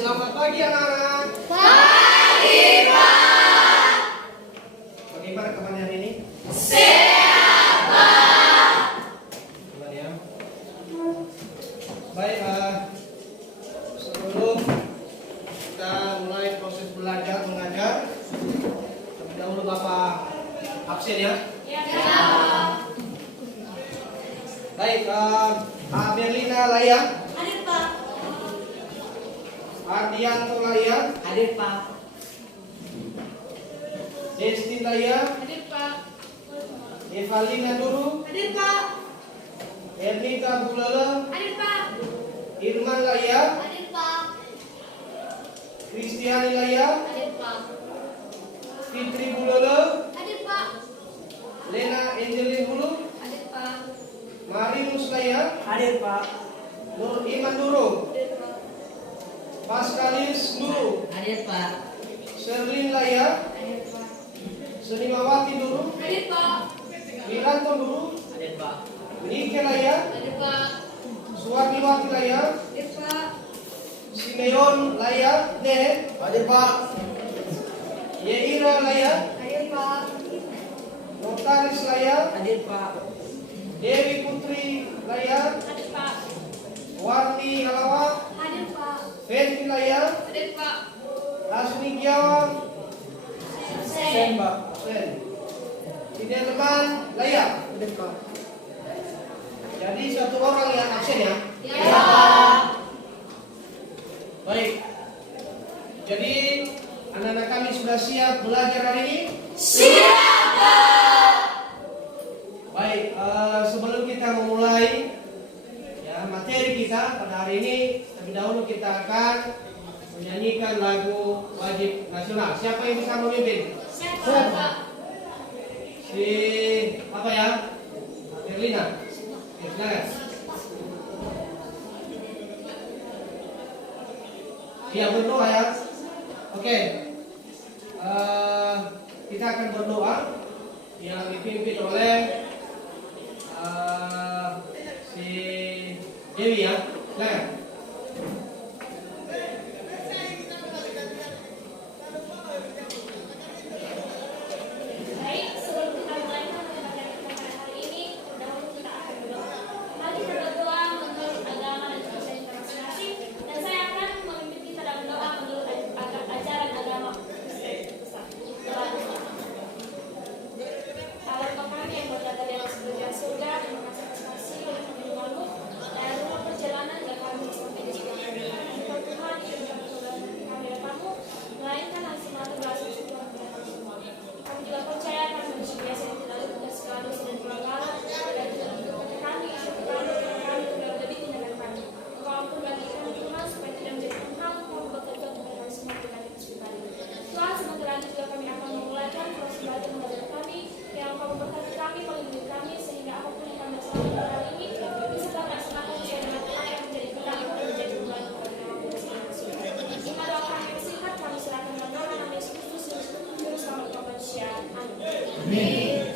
selamat pagi anak-anak. Pagi, Pak. Bagaimana kabarnya hari ini? Sehat, Pak. Gimana ya? Baik, sebelum kita mulai proses belajar mengajar, terlebih dahulu Bapak absen ya. Ya. Baik, Berlina Laya, Hadir, Pak. Ardianto Laya, Hadir, Pak. Desti Laya, Hadir, Pak. Evalina Nuru, Hadir, Pak. Ernita Bulala, Hadir, Pak. Irman Laya, Hadir, Pak. Kristiani Laya, Hadir, Pak. Fitri Bulala, Hadir, Pak. Lena Angelin Hulu, Hadir, Pak. Marinus Laya, Hadir, Pak. Nur Iman Nuru, Hadir, Pak. Paskalis Nuru, Hadir, Pak. Sherlin Laya, Hadir, Pak. Senimawati Nuru, Hadir, Pak. Wiranto Nuru, Hadir, Pak. Nike Laya, Hadir, Pak. Suwarniwati Laya, Hadir, Pak. Simeon Laya, Hadir Pak, Yeira Laya, Hadir, Pak. Notaris Laya, Hadir, Pak. Dewi Putri Laya, Hadir, Pak. Warti Halawat, Hadir, Pak. Fenty Laya, Hadir, Pak. Asmi Giawang, Sen. Mbak Sen, Siderman Laya. Hadir, Pak. Jadi satu orang yang absen ya. Ya. Baik. Jadi anak-anak kami sudah siap belajar hari ini? Siap, Pak. Baik, sebelum kita memulai ya materi kita pada hari ini, terlebih dahulu kita akan menyanyikan lagu wajib nasional. Siapa yang bisa memimpin? Siap, Pak. Si apa ya? Berlina. Ya, silakan. Iya, berdoa ya. Oke. Kita akan berdoa yang dipimpin oleh si Dewi ya. Silakan. Baik, sebelum kita mulai materi kita pada hari ini, dahulu kita akan berdoa. Mari kita berdoa menurut agama dan juga kita masing-masing, dan saya akan memimpin kita dalam doa menurut ajaran agama Islam. Doa. Allah Bapa kami yang berada di atas surga, terima kasih oleh firman-Mu dan rumah perjalanan dan kami sampai di sini. Tuhan Tuhan, kami datang-Mu, melainkan hal semata berhasil Tuhan kita semua. Kami juga percaya kami manusia biasa yang tidak luput segala dosa dan pelanggaran dan tidak menentukan kami, tidak lebih tindakan kami. Engkau ampun bagi kami Tuhan supaya tidak menjadi penghalang kami bekerja untuk kami semua dengan kesulitan. Tuhan, semoga nanti juga kami akan memulaikan proses belajar mengajar kami yang Engkau memberkati kami, melindungi kami sehingga apapun yang kami laksanakan hari ini bisa kami laksanakan sesuai dengan apa yang menjadi kehendak dan menjadi kebaikan kepada kami masing-masing. Jika doa kami yang singkat, kami serahkan dalam nama Yesus Kristus, Juru Selamat manusia. Amin.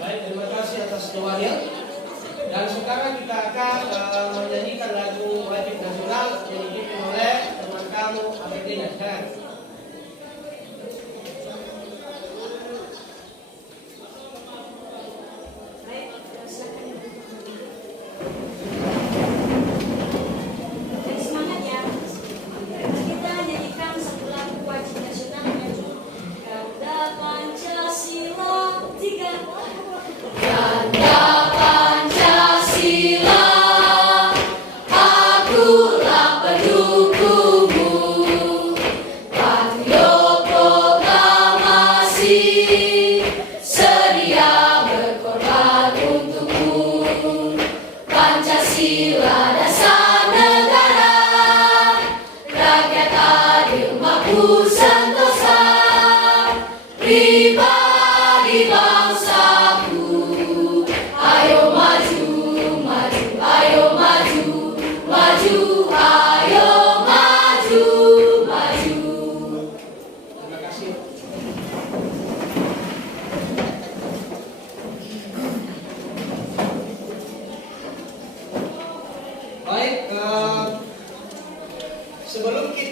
Baik, terima kasih atas doanya. Dan sekarang kita akan menyanyikan lagu wajib nasional yang dipimpin oleh teman kamu Adelina. Silakan. Baik, silakan. Dan semangat ya. Kita nyanyikan satu lagu wajib nasional dengan judul Ganda Pancasila 3. Ganda Pancasila, akulah pendukungmu.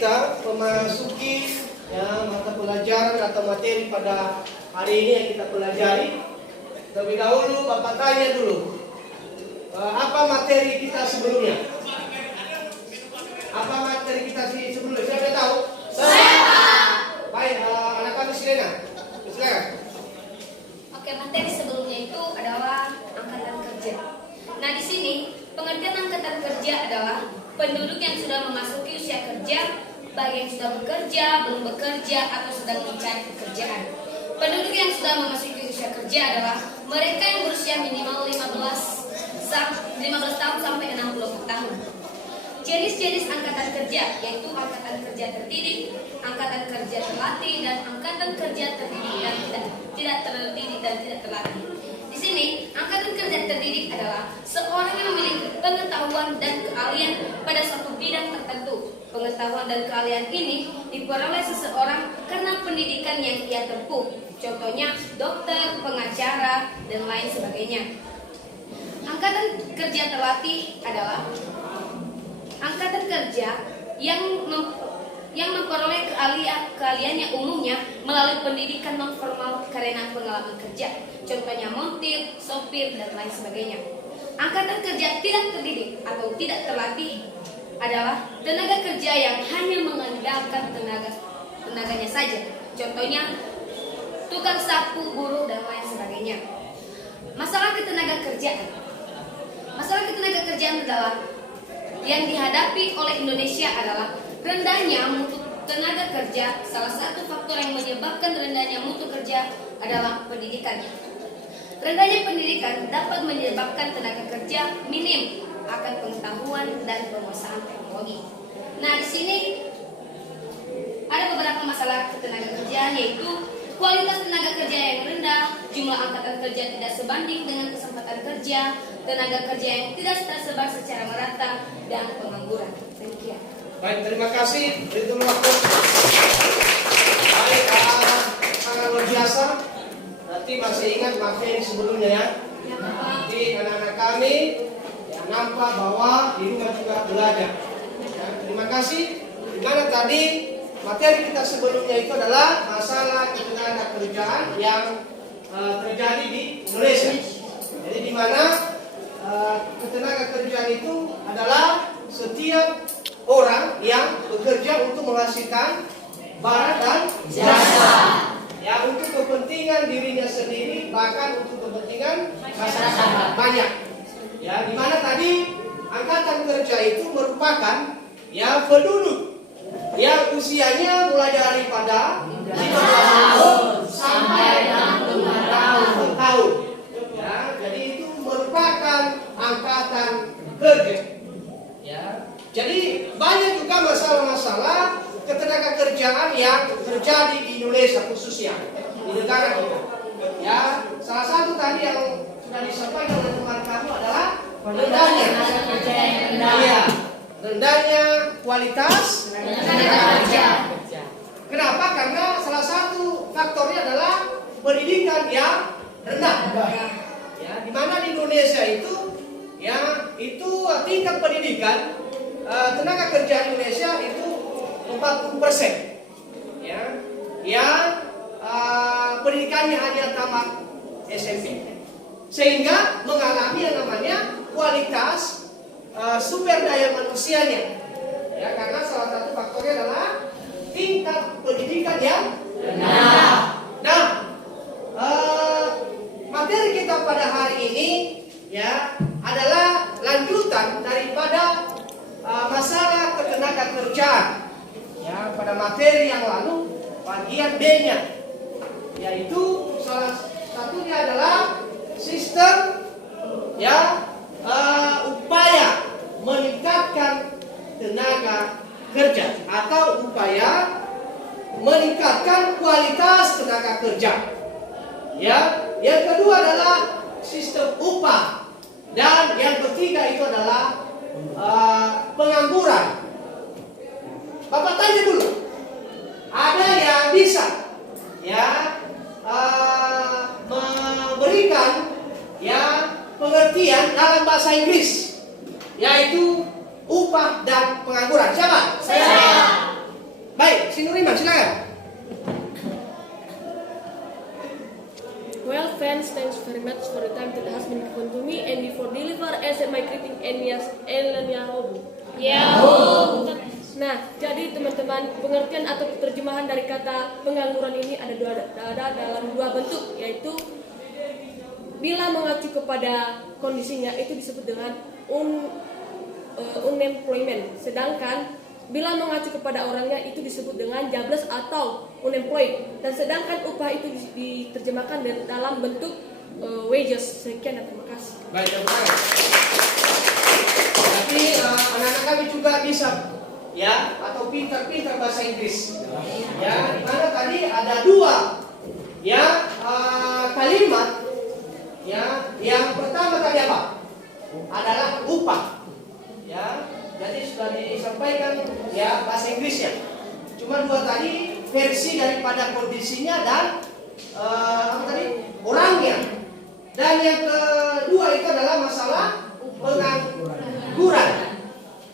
kita memasuki ya, mata pelajaran atau materi pada hari ini yang kita pelajari, terlebih dahulu Bapak tanya dulu, apa materi kita sebelumnya? Apa materi kita sebelumnya? Siapa yang tahu? Baik, anak kami silakan. Silakan. Oke, materi sebelumnya itu adalah angkatan kerja. Nah, di sini pengertian angkatan kerja adalah penduduk yang sudah memasuki usia kerja, baik yang sudah bekerja, belum bekerja, atau sedang mencari pekerjaan. Penduduk yang sudah memasuki usia kerja adalah mereka yang berusia minimal 15 tahun sampai 60 tahun. Jenis-jenis angkatan kerja yaitu angkatan kerja terdidik, angkatan kerja terlatih, dan angkatan kerja terdidik dan tidak terdidik dan tidak terlatih. Di sini, angkatan kerja terdidik adalah seorang yang memiliki pengetahuan dan keahlian pada suatu bidang tertentu. Pengetahuan dan keahlian ini diperoleh seseorang karena pendidikan yang ia tempuh. Contohnya dokter, pengacara, dan lain sebagainya. Angkatan kerja terlatih adalah angkatan kerja yang memperoleh keahliannya umumnya melalui pendidikan non formal karena pengalaman kerja. Contohnya montir, sopir, dan lain sebagainya. Angkatan kerja tidak terdidik atau tidak terlatih adalah tenaga kerja yang hanya mengandalkan tenaganya saja. Contohnya tukang sapu, buruh, dan lain sebagainya. Masalah ketenaga kerjaan adalah yang dihadapi oleh Indonesia adalah rendahnya mutu tenaga kerja. Salah satu faktor yang menyebabkan rendahnya mutu kerja adalah pendidikan. Rendahnya pendidikan dapat menyebabkan tenaga kerja minim akan pengetahuan dan penguasaan teknologi. Nah, di sini ada beberapa masalah ketenaga kerjaan, yaitu kualitas tenaga kerja yang rendah, jumlah angkatan kerja tidak sebanding dengan kesempatan kerja, tenaga kerja yang tidak tersebar secara merata, dan pengangguran. Demikian. Baik, terima kasih. Itu waktu. Baik, sangat luar biasa. Nanti masih ingat materi sebelumnya ya. Jadi anak-anak kami yang nampak bahwa di rumah juga belajar. Ya, terima kasih. Dimana tadi materi kita sebelumnya itu adalah masalah ketenaga kerjaan yang terjadi di Indonesia. Jadi di mana ketenaga kerjaan itu adalah setiap orang yang bekerja untuk menghasilkan barang dan jasa, ya, untuk kepentingan dirinya sendiri, bahkan untuk kepentingan masyarakat banyak. Ya, di mana tadi angkatan kerja itu merupakan ya penduduk yang usianya mulai daripada 15 tahun sampai 65 tahun. Ya, jadi itu merupakan angkatan kerja. Ya, jadi banyak juga masalah-masalah ketenaga kerjaan yang terjadi di Indonesia, khususnya di negara kita. Ya, salah satu tadi yang sudah disampaikan oleh teman kamu adalah rendahnya tenaga kerja yang rendah. Ya, rendahnya kualitas tenaga kerja. Kenapa? Karena salah satu faktornya adalah pendidikan yang rendah. Ya, di mana di Indonesia itu ya, itu tingkat pendidikan tenaga kerja Indonesia itu 40%. Ya, yang pendidikannya hanya tamat SMP, sehingga mengalami yang namanya kualitas sumber daya manusianya. Ya, karena salah satu faktornya adalah tingkat pendidikan yang rendah. Nah, materi kita pada hari ini ya adalah lanjutan daripada masalah ketenaga kerjaan. Ya, pada materi yang lalu bagian B-nya, yaitu salah satunya adalah sistem ya upaya meningkatkan tenaga kerja atau upaya meningkatkan kualitas tenaga kerja. Ya, yang kedua adalah sistem upah, dan yang ketiga itu adalah pengangguran. Bapak tanya dulu, ada yang bisa ya memberikan ya pengertian dalam bahasa Inggris, yaitu upah dan pengangguran? Siapa? Saya. Baik, Sinuriman silakan. Well, friends, thanks very much for the time that has been given to me and for deliver as my greeting Ellen Yahobu. Nah, jadi teman-teman, pengertian atau terjemahan dari kata pengangguran ini ada dalam dua bentuk, yaitu bila mengacu kepada kondisinya itu disebut dengan unemployment, sedangkan bila mengacu kepada orangnya itu disebut dengan jobless atau unemployed, dan sedangkan upah itu diterjemahkan dalam bentuk wages. Sekian dan terima kasih. Baik, terima kasih. Tapi anak-anak kami juga bisa ya atau pintar-pintar bahasa Inggris. Ya, di mana tadi ada dua ya kalimat ya. Yang pertama tadi apa? Adalah upah. Ya, jadi sudah disampaikan ya bahasa Inggrisnya. Cuma dua tadi versi daripada kondisinya dan apa tadi? Orangnya. Dan yang kedua itu adalah masalah pengangguran.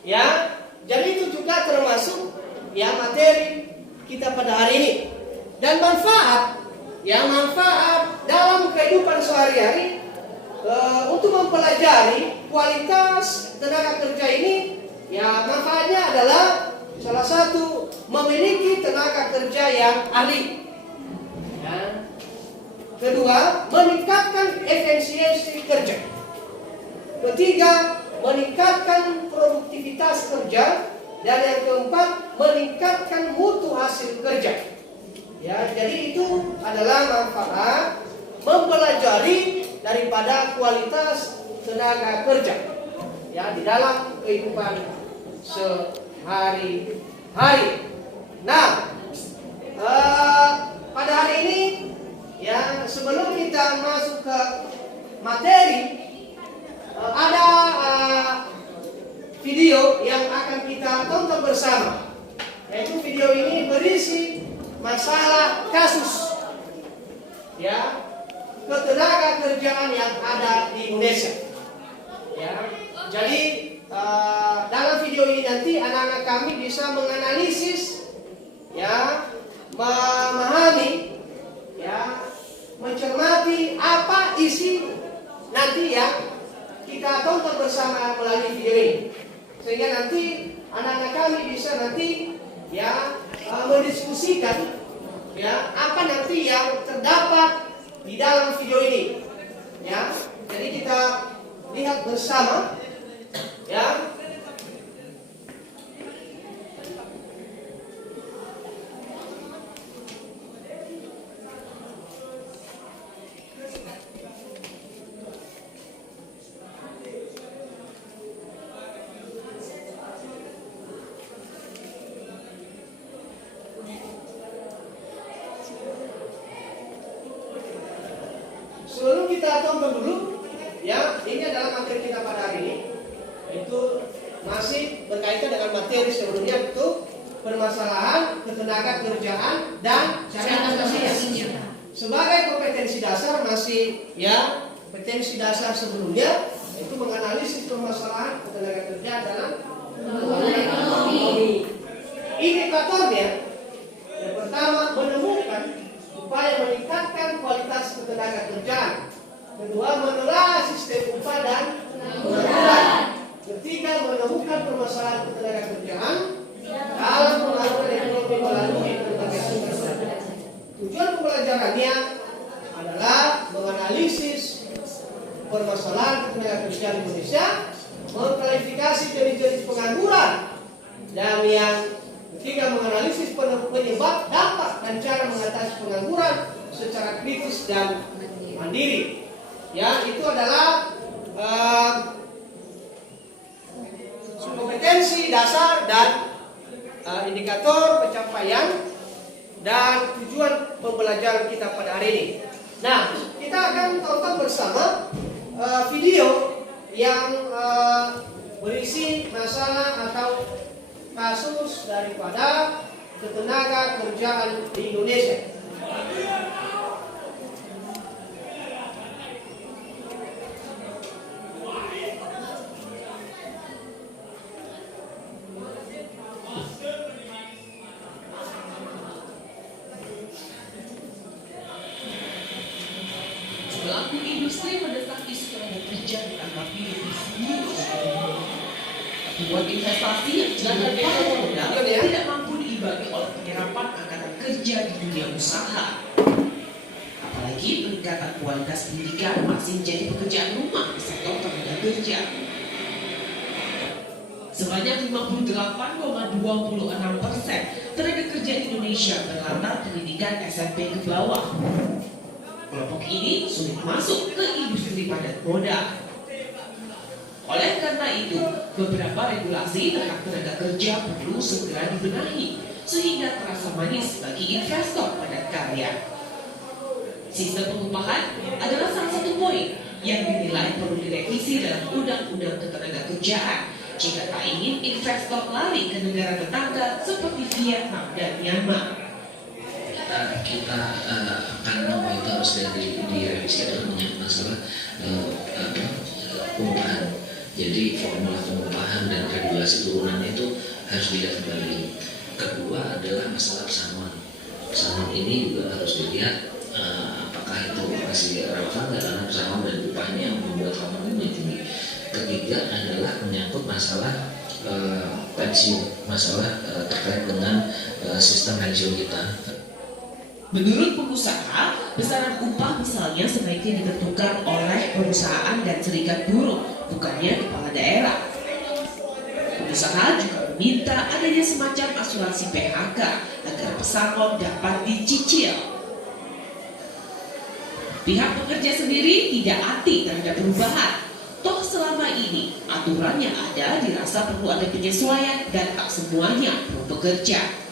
Ya, jadi itu juga termasuk ya materi kita pada hari ini. Dan manfaat dalam kehidupan sehari-hari untuk mempelajari kualitas tenaga kerja ini, ya manfaatnya adalah salah satu memiliki tenaga kerja yang ahli. Ya. Kedua, meningkatkan efisiensi kerja. Ketiga, meningkatkan produktivitas kerja. Dan yang keempat, meningkatkan mutu hasil kerja. Ya, jadi itu adalah manfaat mempelajari daripada kualitas tenaga kerja ya di dalam kehidupan sehari-hari. Nah, pada hari ini ya sebelum kita masuk ke materi ada video yang akan kita tonton bersama, yaitu video ini berisi masalah kasus ya ketenaga kerjaan yang ada di Indonesia. Ya, jadi dalam video ini nanti anak-anak kami bisa menganalisis, ya, memahami, ya, mencermati apa isi nanti yang kita tonton bersama melalui video ini, sehingga nanti anak-anak kami bisa nanti, ya, mendiskusikan, ya, apa nanti yang terdapat di dalam video ini, ya. Jadi kita lihat bersama, ya. Sebelum kita tonton dulu, ya, ini adalah materi kita pada hari ini, yaitu masih berkaitan dengan materi sebelumnya, itu permasalahan ketenaga kerjaan dan cara atasinya. Sebagai kompetensi dasar masih, ya, kompetensi dasar sebelumnya itu menganalisis permasalahan ketenaga kerjaan dalam ekonomi. Indikatornya yang pertama menemukan upaya meningkatkan kualitas ketenaga kerjaan. Kedua, menelaah sistem upah dan pengangguran. Ketiga, menemukan permasalahan ketenaga kerjaan dalam pembangunan ekonomi melalui berbagai sumber. Tujuan pembelajarannya adalah menganalisis permasalahan ketenaga kerjaan Indonesia, mengklarifikasi jenis-jenis pengangguran, dan yang ketiga menganalisis penyebab, dampak, dan cara mengatasi pengangguran secara kritis dan mandiri. Ya, itu adalah kompetensi dasar dan indikator pencapaian dan tujuan pembelajaran kita pada hari ini. Nah, kita akan tonton bersama video yang berisi masalah atau kasus daripada ketenaga kerjaan di Indonesia. buat investasi yang jangka panjang modal tidak mampu diimbangi oleh penyerapan angkatan kerja di dunia usaha. Apalagi peningkatan kualitas pendidikan masih menjadi pekerjaan rumah di sektor tenaga kerja. Sebanyak 58,26% tenaga kerja Indonesia berlatar pendidikan SMP ke bawah. Kelompok ini sulit masuk ke industri padat modal. Oleh karena itu, beberapa regulasi tentang tenaga kerja perlu segera dibenahi sehingga terasa manis bagi investor padat karya. Sistem pengupahan adalah salah satu poin yang dinilai perlu direvisi dalam Undang-Undang Ketenagakerjaan jika tak ingin investor lari ke negara tetangga seperti Vietnam dan Myanmar. Kita akan mau itu harus direvisi adalah menyangkut masalah pengupahan. Jadi formula pengupahan dan regulasi turunannya itu harus dilihat kembali. Kedua adalah masalah pesangon. Pesangon ini juga harus dilihat apakah itu masih relevan karena pesangon dan upahnya yang membuat lapangan ini tinggi. Ketiga adalah menyangkut masalah pensiun, masalah terkait dengan sistem pensiun kita. Menurut pengusaha, besaran upah misalnya sebaiknya ditentukan oleh perusahaan dan serikat buruh, bukannya kepala daerah. Pengusaha juga meminta adanya semacam asuransi PHK agar pesangon dapat dicicil. Pihak pekerja sendiri tidak anti terhadap perubahan. Toh selama ini aturan yang ada dirasa perlu ada penyesuaian dan tak semuanya pro pekerja.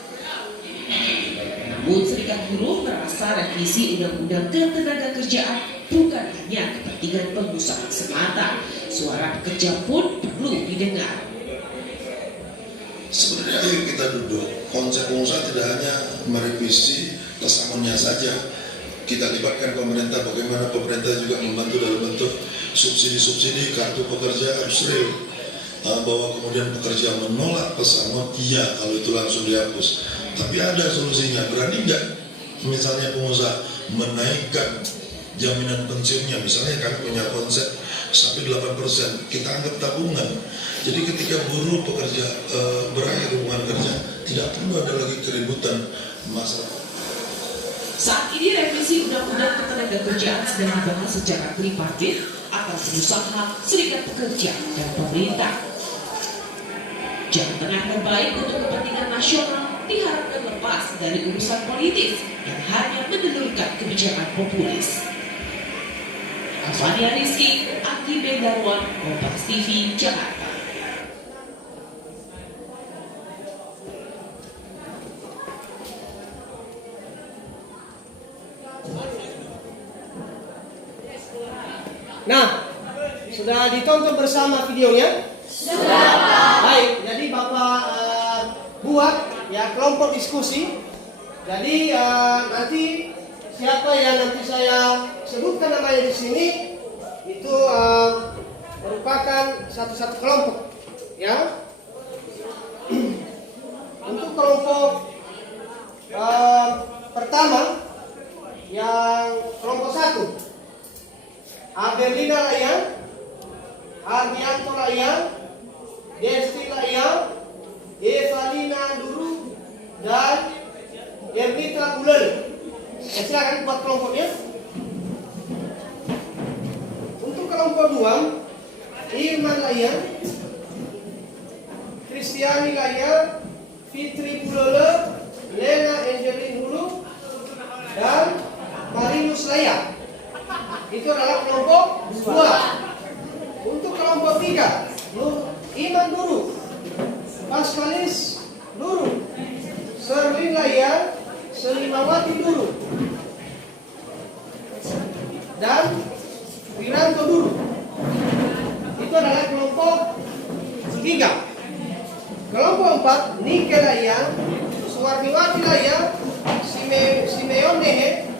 Namun serikat buruh merasa revisi Undang-Undang Ketenagakerjaan bukan hanya kepentingan pengusaha semata. Suara pekerja pun perlu didengar. Sebenarnya ayo kita duduk. Konsep pengusaha tidak hanya merevisi pesangonnya saja. Kita libatkan pemerintah, bagaimana pemerintah juga membantu dalam bentuk subsidi-subsidi kartu pekerja harus real. Bahwa kemudian pekerja menolak pesangon, iya kalau itu langsung dihapus. Tapi ada solusinya, berani nggak misalnya pengusaha menaikkan jaminan pensiunnya, misalnya kami punya konsep sampai 8%, kita anggap tabungan. Jadi ketika buruh pekerja berakhir hubungan kerja, tidak perlu ada lagi keributan masalah. Saat ini revisi Undang-Undang Ketenagakerjaan sedang dibahas secara tripartit antara pengusaha, serikat pekerja, dan pemerintah. Jalan tengah terbaik untuk kepentingan nasional diharapkan lepas dari urusan politis yang hanya menelurkan kebijakan populis. Alfania Rizky, Aki Bedarwan, Kompas TV, Jakarta. Nah, sudah ditonton bersama videonya? Sudah. Baik, jadi Bapak buat ya kelompok diskusi. Jadi nanti siapa yang nanti saya sebutkan namanya di sini itu merupakan satu-satu kelompok, ya. Untuk kelompok pertama, yang kelompok 1. Adelina Layan, Ardianto Layan, Desti Layan, Evalina Duru, dan Ernita Bulan. Silakan buat kelompoknya. Untuk kelompok 2, Irman Layan, Kristiani Layan, Fitri Bulele, Lena Angelin Hulu, dan Marinus Layan. Itu adalah kelompok 2. Untuk kelompok 3, Iman Duru, Pascalis Duru, Serlin Layan, Selimawati Duru, dan Wiranto Duru. Itu adalah kelompok 3. Kelompok 4, Nike Layan, Suwarniwati Layan, Simeon Nehe,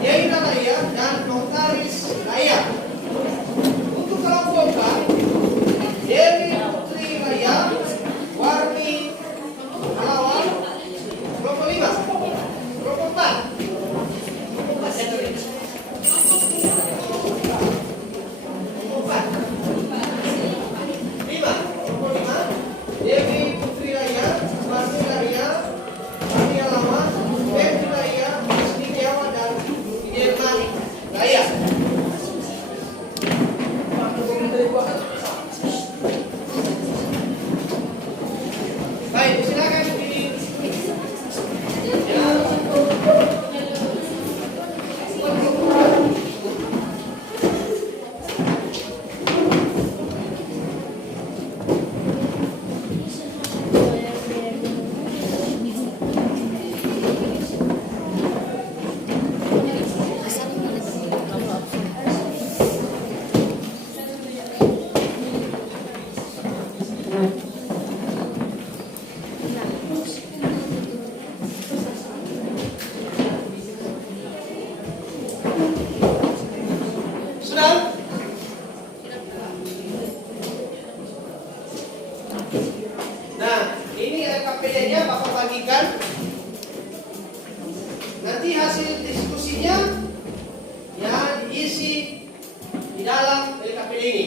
Jaina Layan, dan Notaris Layan. Untuk kelompok 4, Dewi Putri Layan, Warni Alawan. Kelompok 5, kelompok 4, kelompok 4, 5, kelompok bagikan. Nanti hasil diskusinya ya diisi di dalam LKPD ini.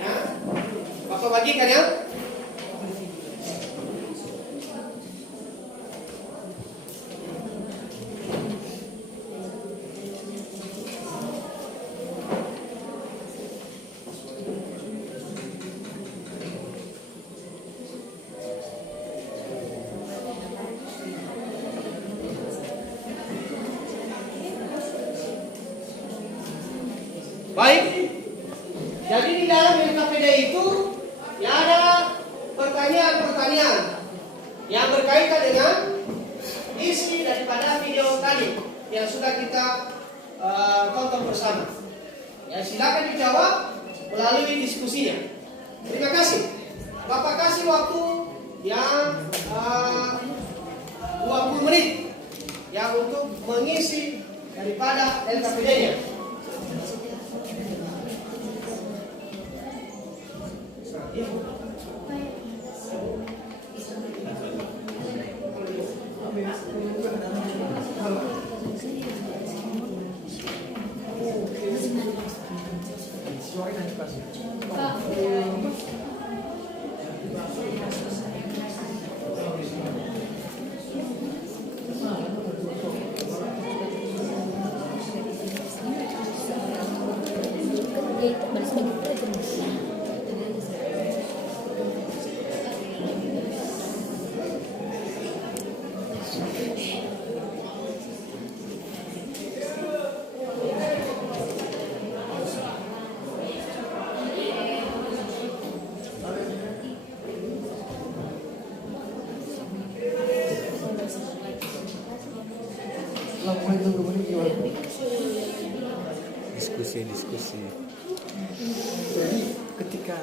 Ya, Bapak bagikan ya. Baik, jadi di dalam LKPD itu ya ada pertanyaan-pertanyaan yang berkaitan dengan isi daripada video tadi yang sudah kita tonton bersama. Ya, silakan dijawab melalui diskusinya. Terima kasih. Bapak kasih waktu yang 20 menit yang untuk mengisi daripada LKPD-nya. Diskusi. Jadi ketika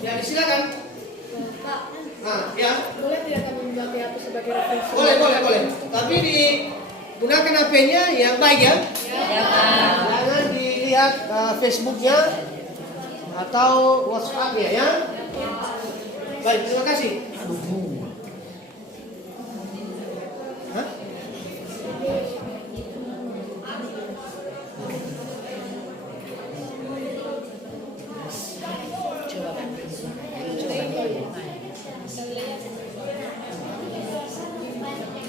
Ya, silakan. Pak, Nah, ya. boleh tidak kami memakai HP sebagai referensi? Boleh. Tapi digunakan HP-nya yang baik ya. Jangan dilihat Facebook-nya atau WhatsApp-nya ya. Baik, terima kasih. Hah?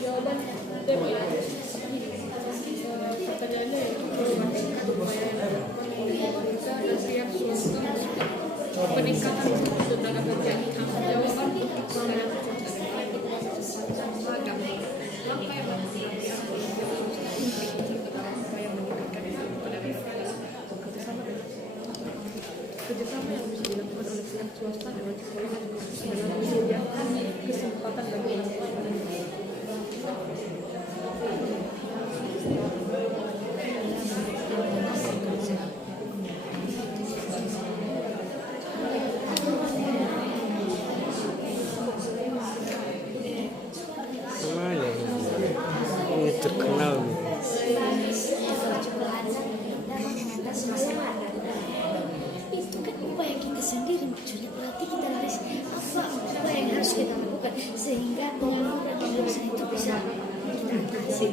Jawaban demo ya. Pertanyaannya dan pihak swasta peningkatan tenaga kerja. Jawaban anggaran magang. Langkah yang kerjasama yang bisa dilakukan oleh pihak swasta dengan sekolah dalam menyediakan kesempatan bagi anak-anak. ini terkenal nih. Itu kan upaya kita sendiri maksudnya, berarti kita harus apa yang harus kita lakukan sehingga pengangguran di Indonesia itu bisa kita atasi.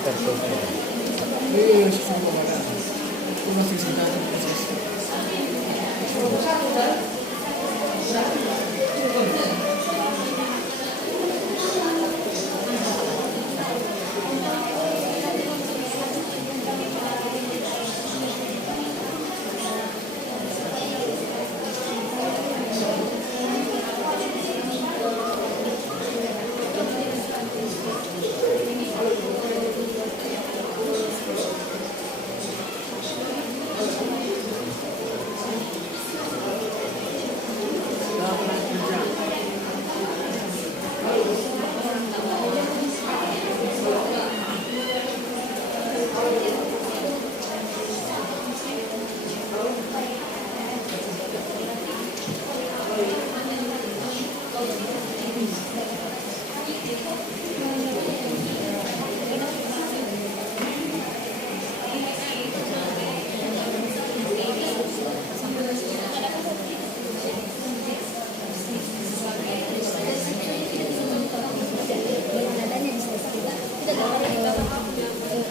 tertutup. Iya, sistem pemadaman. Itu masih sedang proses.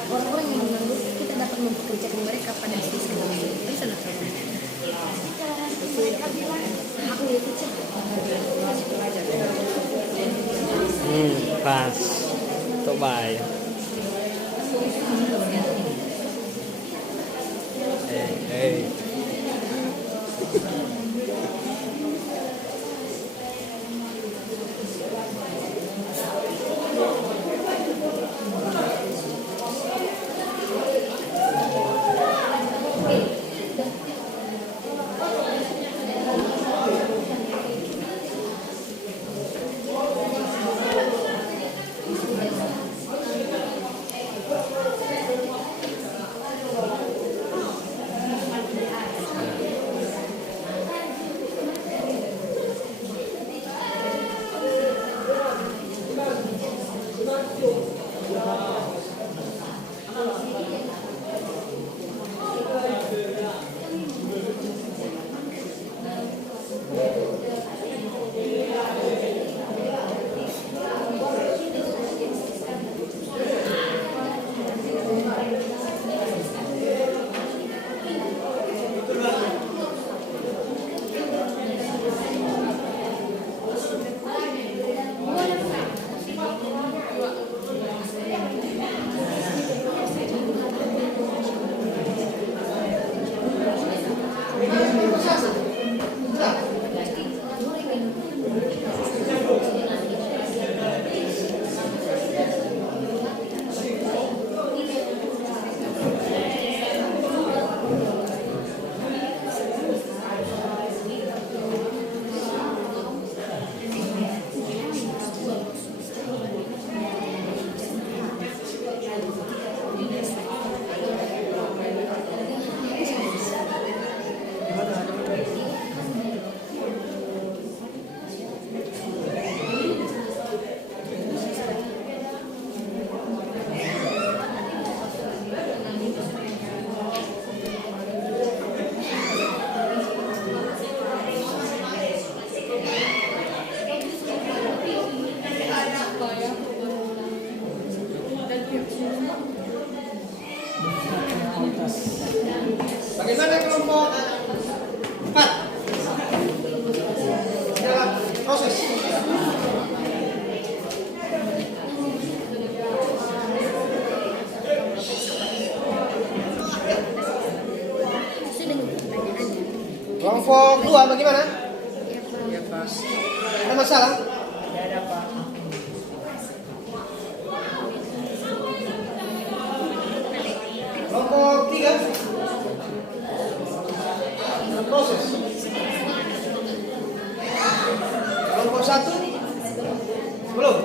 Orang-orang yang menganggur kita dapat mempekerjakan mereka pada sisi lain. Bisa aku itu Pas. Tốt bài. Ê. Bagaimana kelompok 4 dalam proses? Kelompok 2 bagaimana? Ya, Pak. Ada masalah? Tidak ada, Pak. Kelompok 3 dalam proses. Kelompok 1 belum.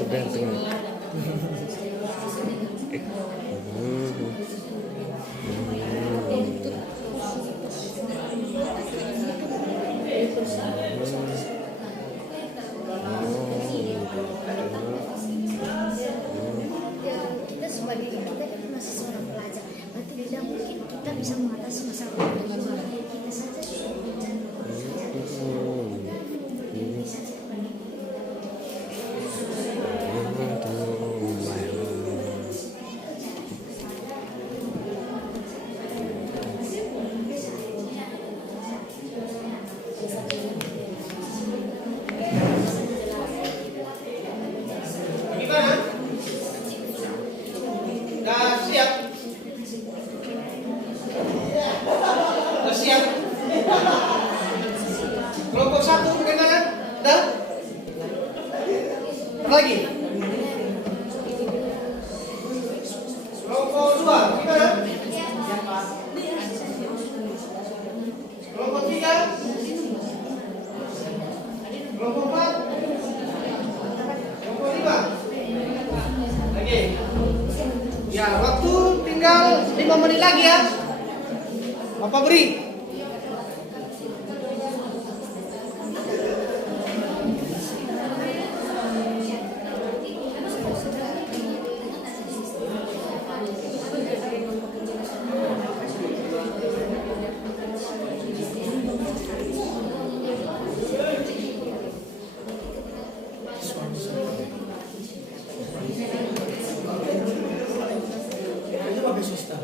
Sebenteng. Kita sebagai kita kan masih seorang pelajar, berarti tidak mungkin kita bisa mengatasi masalah kita saja. Gimana? Udah siap? Udah siap? Kelompok 1 bagaimana? Udah? Lagi? Kelompok 2 gimana? Kelompok 3? Kelompok 4? Kelompok 5? Lagi? Ya, waktu tinggal 5 menit lagi ya. Bapak beri. Itu pakai swasta.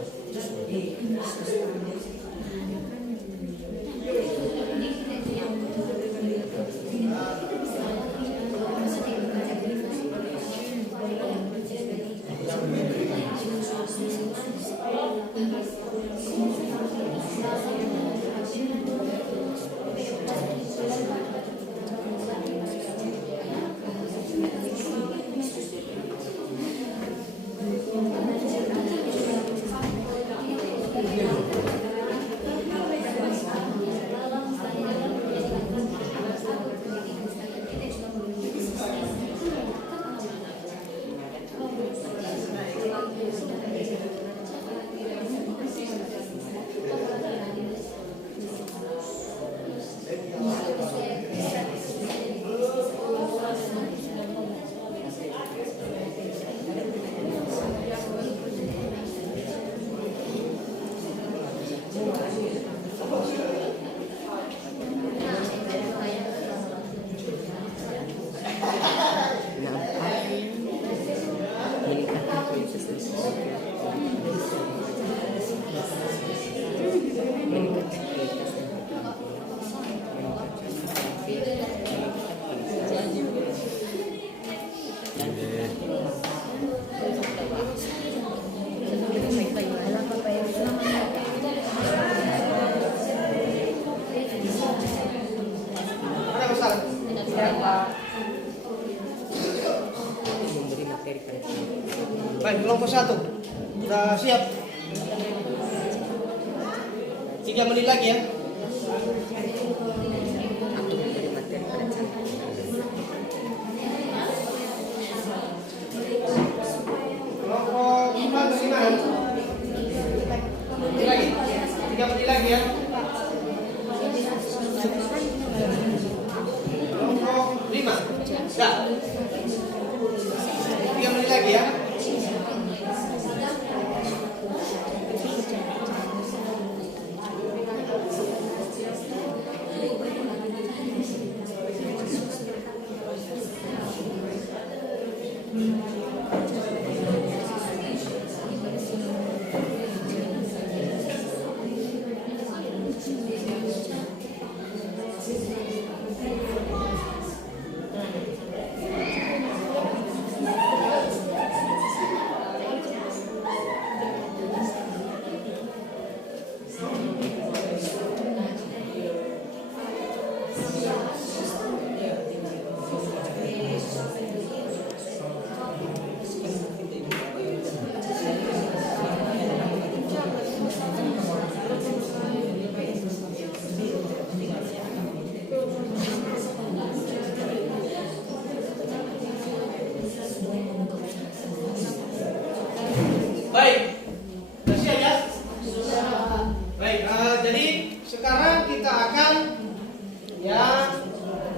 Ada masalah? Baik, kelompok 1 udah siap. 3 menit lagi ya. Kelompok 4 bagaimana? Lagi, 3 menit lagi ya. Kelompok 5 dah. 3 menit lagi ya.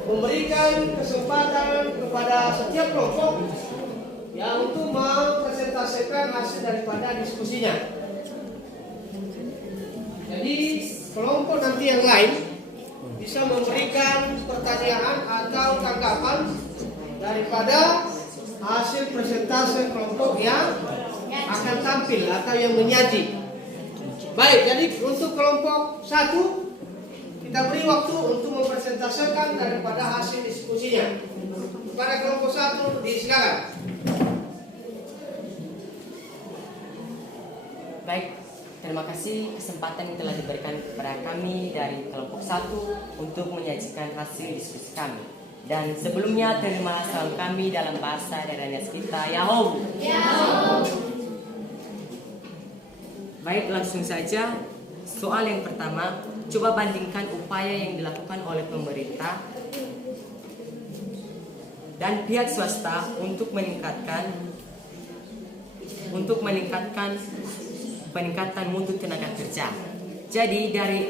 memberikan kesempatan kepada setiap kelompok yang untuk mempresentasikan hasil daripada diskusinya. Jadi kelompok nanti yang lain bisa memberikan pertanyaan atau tanggapan daripada hasil presentasi kelompok yang akan tampil atau yang menyaji. Baik, jadi untuk kelompok 1 kita beri waktu untuk mempresentasikan daripada hasil diskusinya. Pada kelompok 1 disilakan. Baik, terima kasih kesempatan yang telah diberikan kepada kami dari kelompok 1 untuk menyajikan hasil diskusi kami. Dan sebelumnya terimalah salam kami dalam bahasa daerahnya kita, Yahoo. Baik, langsung saja. Soal yang pertama, coba bandingkan upaya yang dilakukan oleh pemerintah dan pihak swasta untuk peningkatan mutu tenaga kerja. Jadi dari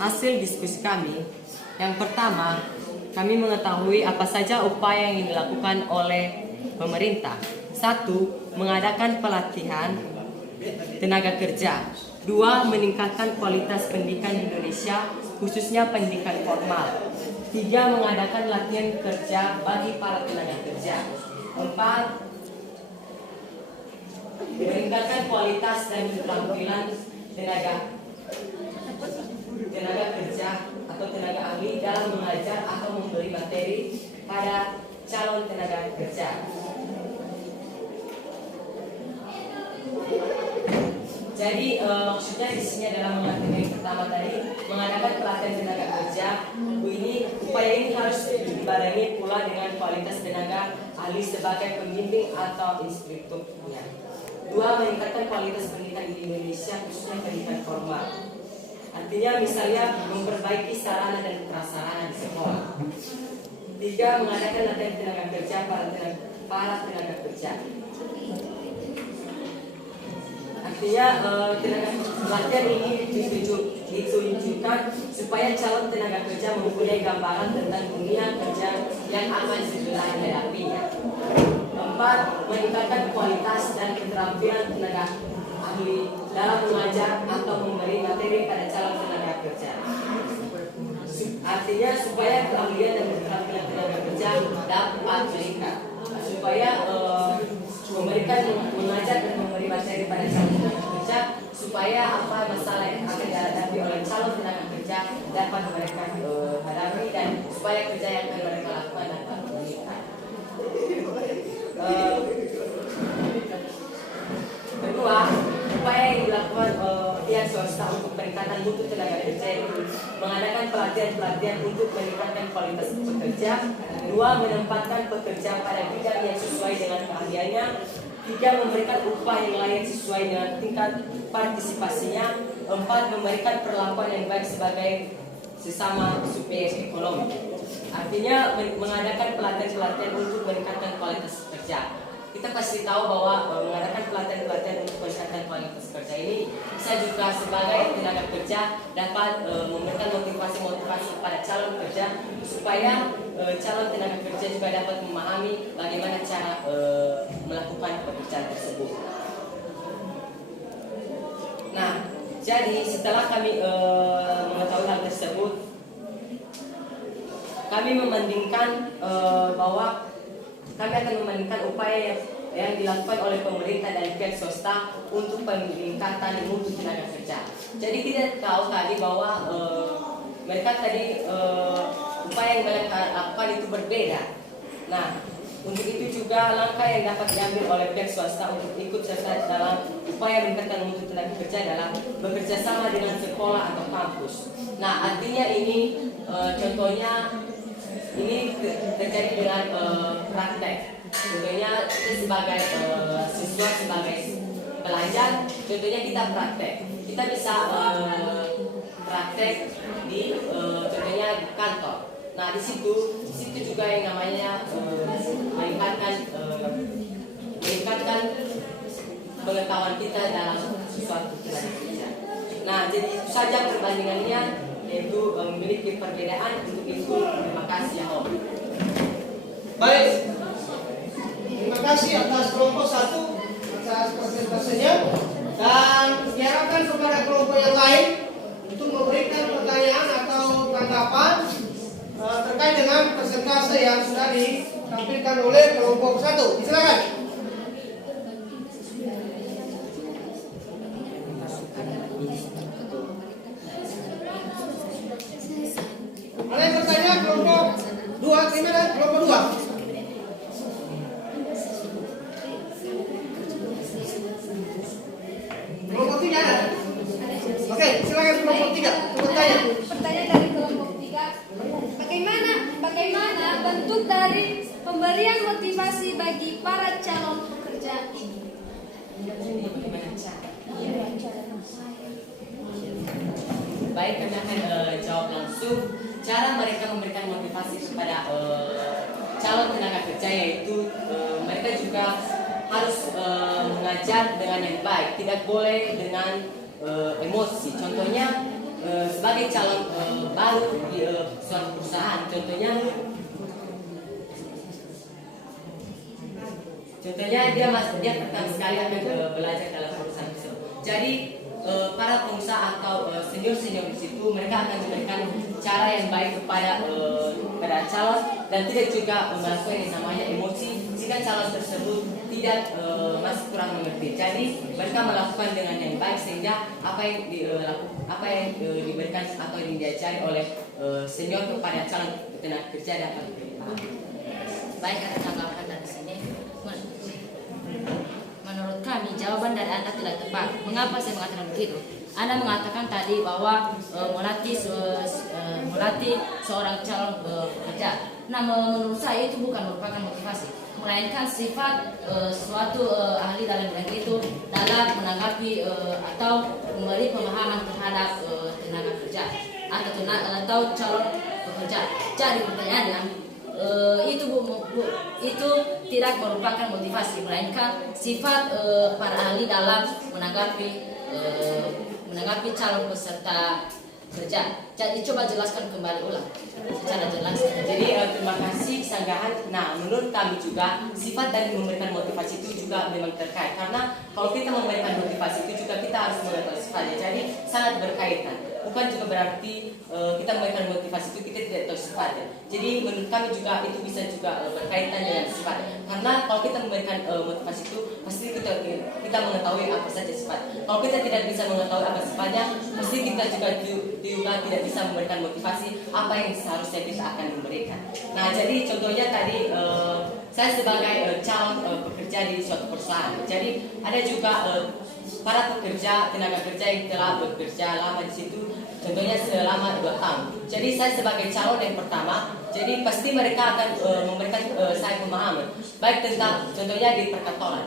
hasil diskusi kami, yang pertama kami mengetahui apa saja upaya yang dilakukan oleh pemerintah. 1. Mengadakan pelatihan tenaga kerja. 2. Meningkatkan kualitas pendidikan di Indonesia, khususnya pendidikan formal. 3. Mengadakan latihan kerja bagi para tenaga kerja. 4. Meningkatkan kualitas dan keterampilan tenaga kerja atau tenaga ahli dalam mengajar atau memberi materi pada calon tenaga kerja. Jadi maksudnya isinya dalam mengatur yang pertama tadi, mengadakan pelatihan tenaga kerja. Upaya ini harus dibarengi pula dengan kualitas tenaga ahli sebagai pembimbing atau instrukturnya. 2. Meningkatkan kualitas pendidikan di Indonesia, khususnya pendidikan formal. Artinya misalnya memperbaiki sarana dan prasarana di sekolah. 3. Mengadakan latihan tenaga kerja para tenaga kerja. Artinya latihan ini ditujukan supaya calon tenaga kerja mempunyai gambaran tentang dunia kerja yang akan segera dihadapinya. 4. Meningkatkan kualitas dan keterampilan tenaga ahli dalam mengajar atau memberi materi pada calon tenaga kerja. Artinya supaya keahlian dan keterampilan tenaga kerja dapat meningkat, supaya memberikan mengajar dan memberi materi pada calon tenaga kerja, supaya apa masalah yang akan dihadapi oleh calon tenaga kerja dapat mereka hadapi dan supaya kerja yang akan mereka lakukan dapat meningkat. Kedua, upaya yang dilakukan pihak swasta untuk peningkatan mutu tenaga kerja itu mengadakan pelatihan untuk meningkatkan kualitas pekerja. 2. Menempatkan pekerja pada bidang yang sesuai dengan keahliannya. 3. Memberikan upah yang layak sesuai dengan tingkat partisipasinya. 4. Memberikan perlakuan yang baik sebagai sesama subjek ekonomi. Artinya mengadakan pelatihan untuk meningkatkan kualitas kerja. Kita pasti tahu bahwa mengadakan pelatihan untuk meningkatkan kualitas kerja ini bisa juga sebagai tenaga kerja dapat memberikan motivasi pada calon kerja supaya calon tenaga kerja juga dapat memahami bagaimana cara melakukan pekerjaan tersebut. Nah, jadi setelah kami mengetahui hal tersebut, kami membandingkan bahwa kami akan membandingkan upaya yang dilakukan oleh pemerintah dan pihak swasta untuk peningkatan mutu tenaga kerja. Jadi kita tahu tadi bahwa mereka tadi upaya yang mereka lakukan itu berbeda. Nah, untuk itu juga langkah yang dapat diambil oleh pihak swasta untuk ikut serta dalam upaya meningkatkan mutu tenaga kerja adalah bekerja sama dengan sekolah atau kampus. Nah, artinya ini contohnya ini terjadi dengan praktek. Contohnya kita sebagai siswa, sebagai pelajar, contohnya kita praktek. Kita bisa praktek di contohnya di kantor. Nah, di situ juga yang namanya meningkatkan pengetahuan kita dalam suatu tenaga kerja. Nah, jadi itu saja perbandingannya. yaitu memiliki perbedaan. Untuk itu terima kasih ya Om. Baik, terima kasih atas kelompok 1 atas presentasenya, dan diharapkan kepada kelompok yang lain untuk memberikan pertanyaan atau tanggapan terkait dengan presentase yang sudah ditampilkan oleh kelompok 1. Silakan. Ada yang bertanya kelompok 2, gimana kelompok 2? Kelompok 3 ada? Oke, silakan kelompok 3 bertanya. Pertanyaan dari kelompok 3, bagaimana bentuk dari pemberian motivasi bagi para calon pekerja ini? Baik, kami akan jawab langsung. Cara mereka memberikan motivasi kepada calon tenaga kerja yaitu mereka juga harus mengajar dengan yang baik, tidak boleh dengan emosi. Contohnya sebagai calon baru di suatu perusahaan, contohnya dia pertama sekali akan belajar dalam perusahaan tersebut. Jadi para pengusaha atau senior-senior di situ mereka akan memberikan cara yang baik kepada calon dan tidak juga melakukan yang namanya emosi jika calon tersebut tidak masih kurang mengerti. Jadi mereka melakukan dengan yang baik sehingga apa yang diberikan atau yang diajari oleh senior kepada calon tenaga kerja dapat diterima. Baik, ada tanggapan dari sini. Menurut kami jawaban dari Anda tidak tepat. Mengapa saya mengatakan begitu? Anda mengatakan tadi bahwa melatih seorang calon pekerja. Nah, menurut saya itu bukan merupakan motivasi, melainkan sifat suatu ahli dalam bidang itu dalam menanggapi atau memberi pemahaman terhadap tenaga kerja atau calon pekerja. Jadi pertanyaannya, itu tidak merupakan motivasi, melainkan sifat para ahli dalam menanggapi calon peserta kerja. Jadi coba jelaskan kembali ulang secara jelas. Jadi terima kasih Sanggahan. Nah, menurut kami juga sifat dari memberikan motivasi itu juga memang terkait, karena kalau kita memberikan motivasi itu juga kita harus mengetahui sifatnya. Jadi sangat berkaitan. Bukan juga berarti kita memberikan motivasi itu kita tidak tahu sifatnya. Jadi menurut kami juga itu bisa juga berkaitan dengan sifat. Karena kalau kita memberikan motivasi itu pasti kita mengetahui apa saja sifat. Kalau kita tidak bisa mengetahui apa sifatnya, pasti kita juga tidak bisa memberikan motivasi apa yang seharusnya kita akan memberikan. Nah, jadi contohnya tadi saya sebagai calon pekerja di suatu perusahaan. Jadi ada juga para pekerja, tenaga kerja yang telah bekerja lama di situ, contohnya selama 2 tahun. Jadi saya sebagai calon yang pertama, jadi pasti mereka akan memberikan saya pemahaman, baik tentang contohnya di perkantoran.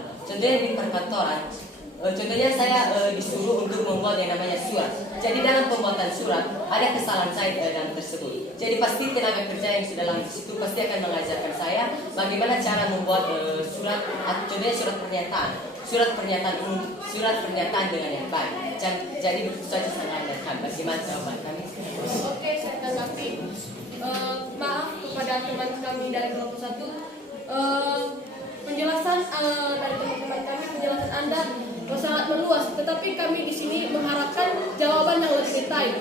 Contohnya saya disuruh untuk membuat yang namanya surat. Jadi dalam pembuatan surat ada kesalahan saya dalam tersebut. Jadi pasti tenaga kerja yang sudah lama di situ pasti akan mengajarkan saya bagaimana cara membuat surat, contohnya surat pernyataan dengan yang baik. Jadi begitu saja saya ajarkan. Bagaimana jawaban kami? Oke, saya tanggapi. Maaf kepada teman kami dari kelompok 1. Penjelasan dari teman-teman kami, penjelasan Anda sangat meluas, tetapi kami di sini mengharapkan jawaban yang lebih detail.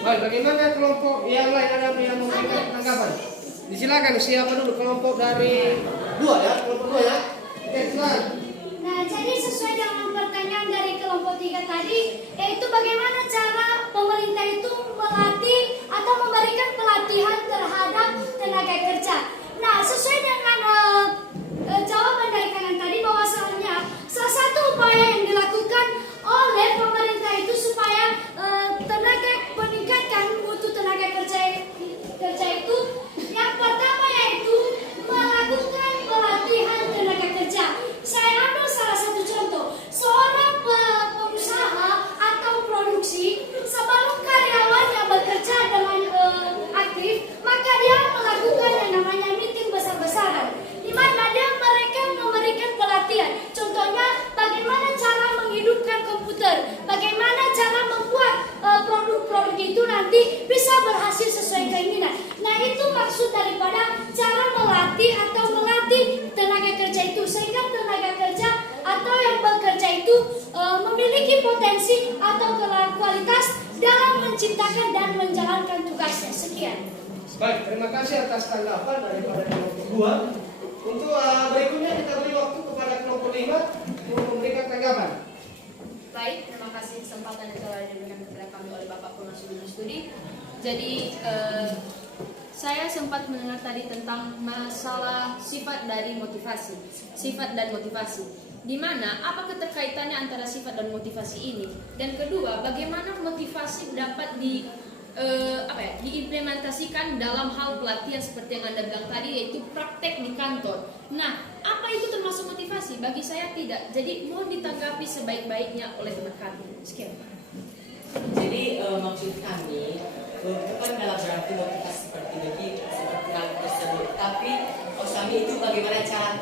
Baik, bagaimana kelompok yang lain ada yang memberikan tanggapan? Disilakan siapa dulu kelompok dari 2 ya, kelompok 2 ya. Oke, silakan. Nah, jadi sesuai dengan pertanyaan dari kelompok 3 tadi, yaitu bagaimana cara pemerintah itu melatih atau memberikan pelatihan terhadap tenaga kerja. Nah, sesuai dengan jawaban dari kanan tadi, bahwasannya salah satu upaya yang dilakukan oleh pemerintah itu supaya meningkatkan mutu tenaga kerja itu, yang pertama yaitu melakukan pelatihan tenaga kerja. Saya ambil salah satu contoh. itu maksud daripada cara melatih atau melatih tenaga kerja itu, sehingga tenaga kerja atau yang bekerja itu memiliki potensi atau kualitas dalam menciptakan dan menjalankan tugasnya. Sekian. Baik, terima kasih atas tanggapan daripada kelompok 2. Untuk berikutnya kita beri waktu kepada kelompok 5 untuk memberikan tanggapan. Baik, terima kasih kesempatan yang telah diberikan kepada kami oleh Bapak Penasihat Studi. Jadi saya sempat mendengar tadi tentang masalah sifat dari motivasi, sifat dan motivasi. Di mana apa keterkaitannya antara sifat dan motivasi ini? Dan kedua, bagaimana motivasi dapat diimplementasikan dalam hal pelatihan seperti yang Anda bilang tadi, yaitu praktek di kantor. Nah, apa itu termasuk motivasi? Bagi saya tidak. Jadi mohon ditanggapi sebaik-baiknya oleh teman kami. Sekian. Jadi maksud kami bukan dalam berarti motivasi seperti hal tersebut, tapi maksud kami itu bagaimana cara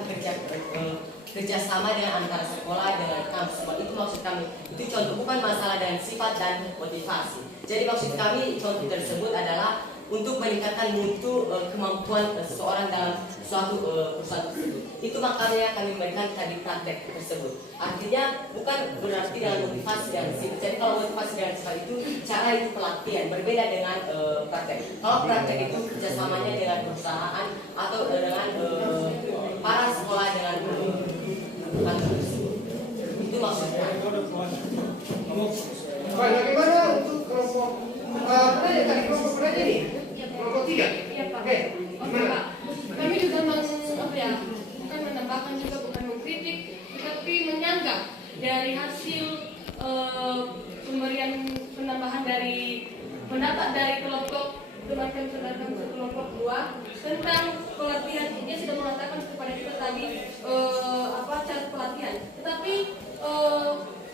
kerjasama dengan antara sekolah dengan kampus. Itu maksud kami. Itu contoh, bukan masalah dengan sifat dan motivasi. Jadi maksud kami contoh tersebut adalah untuk meningkatkan mutu kemampuan seseorang dalam suatu perusahaan tersebut. Itu makanya kami memberikan tadi praktek tersebut. Artinya bukan berarti dengan motivasi dan sifat. Jadi kalau motivasi dan sifat itu cara itu pelatihan, berbeda dengan praktek. Kalau praktek itu kerjasamanya dengan perusahaan atau dengan para sekolah dengan kantor tersebut. Itu maksudnya. Baik, bagaimana untuk kelompok penanya tadi, kelompok penanya ini? Kelompok 3? Iya Pak. Oke, Oke gimana? Pak. Kami juga bukan menambahkan juga bukan mengkritik, tetapi menyanggah dari hasil pemberian penambahan dari pendapat dari kelompok teman kami kelompok 2 tentang pelatihan. Dia sudah mengatakan kepada kita tadi cara pelatihan. Tetapi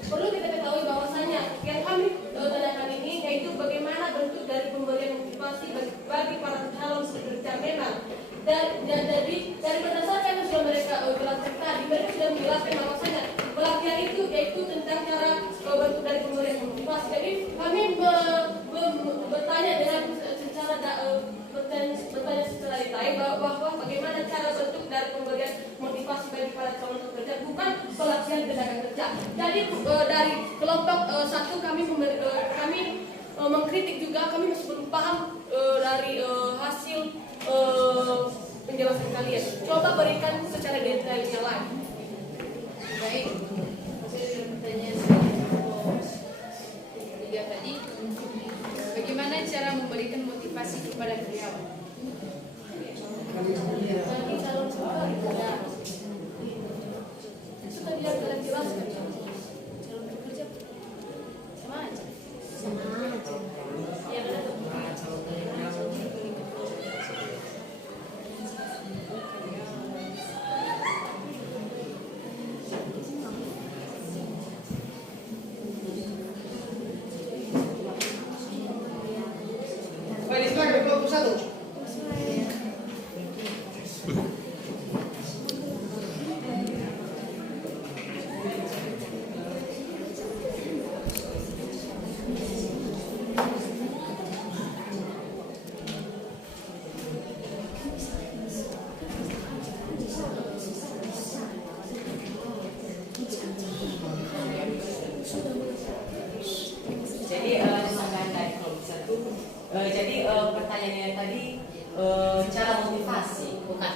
perlu kita ketahui bahwasanya yang kami tanyakan ini yaitu bagaimana bentuk dari pemberian motivasi bagi para calon pekerja memang. Dan jadi dari berdasarkan yang sudah mereka jelaskan tadi, mereka sudah menjelaskan bahwasanya pelatihan itu yaitu tentang cara bentuk dari pemberian motivasi. Jadi kami bertanya dengan bertanya secara detail bahwa bagaimana cara bentuk dari pemberian motivasi bagi para calon pekerja, bukan pelatihan tenaga kerja. Jadi dari kelompok 1 kami mengkritik juga, kami masih belum paham dari hasil penjelasan kalian. Coba berikan secara detailnya lagi. Baik, pertanyaan tiga tadi, bagaimana cara memberikan motivasi kepada karyawan? Bagi calon pekerja, sudah dia telah jelaskan. Calon pekerja sama aja. Ya benar. Baik, silakan kelompok 1. Jadi disanggahan dari kelompok 1. Jadi pertanyaannya tadi cara motivasi. Bukan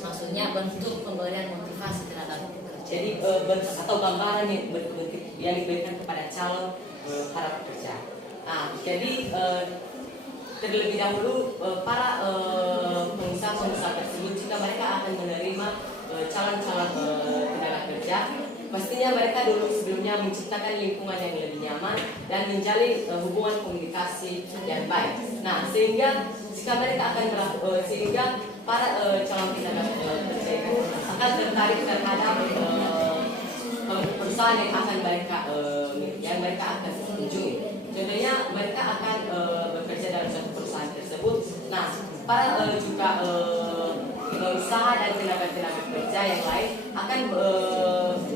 maksudnya bentuk pemberian motivasi terhadap pekerja. Jadi atau gambaran yang diberikan kepada calon para pekerja. Jadi terlebih dahulu para pengusaha tersebut jika mereka akan menerima calon-calon tenaga kerja, pastinya mereka dulu sebelumnya menciptakan lingkungan yang lebih nyaman dan menjalin hubungan komunikasi yang baik. Nah, sehingga jika mereka akan sehingga para calon tenaga kerja akan tertarik terhadap perusahaan yang mereka akan kunjungi. Contohnya mereka akan bekerja dalam suatu perusahaan tersebut. Nah, para juga pengusaha dan tenaga kerja yang lain akan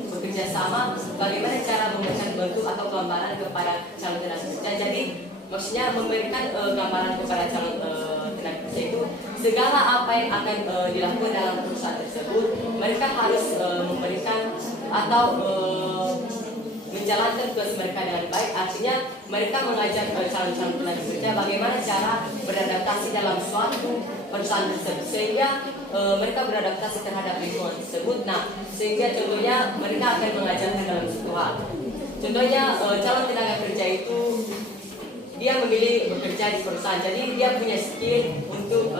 bekerja sama bagaimana cara memberikan bentuk atau gambaran kepada calon tenaga kerja. Jadi maksudnya memberikan gambaran kepada calon tenaga kerja itu segala apa yang akan dilakukan dalam perusahaan tersebut mereka harus memberikan atau menjalankan tugas mereka dengan baik. Artinya mereka mengajak calon-calon tenaga kerja bagaimana cara beradaptasi dalam suatu perusahaan tersebut sehingga mereka beradaptasi terhadap lingkungan tersebut. Nah, sehingga contohnya mereka akan mengajarkan dalam suatu hal. Contohnya calon tenaga kerja itu dia memilih bekerja di perusahaan, jadi dia punya skill untuk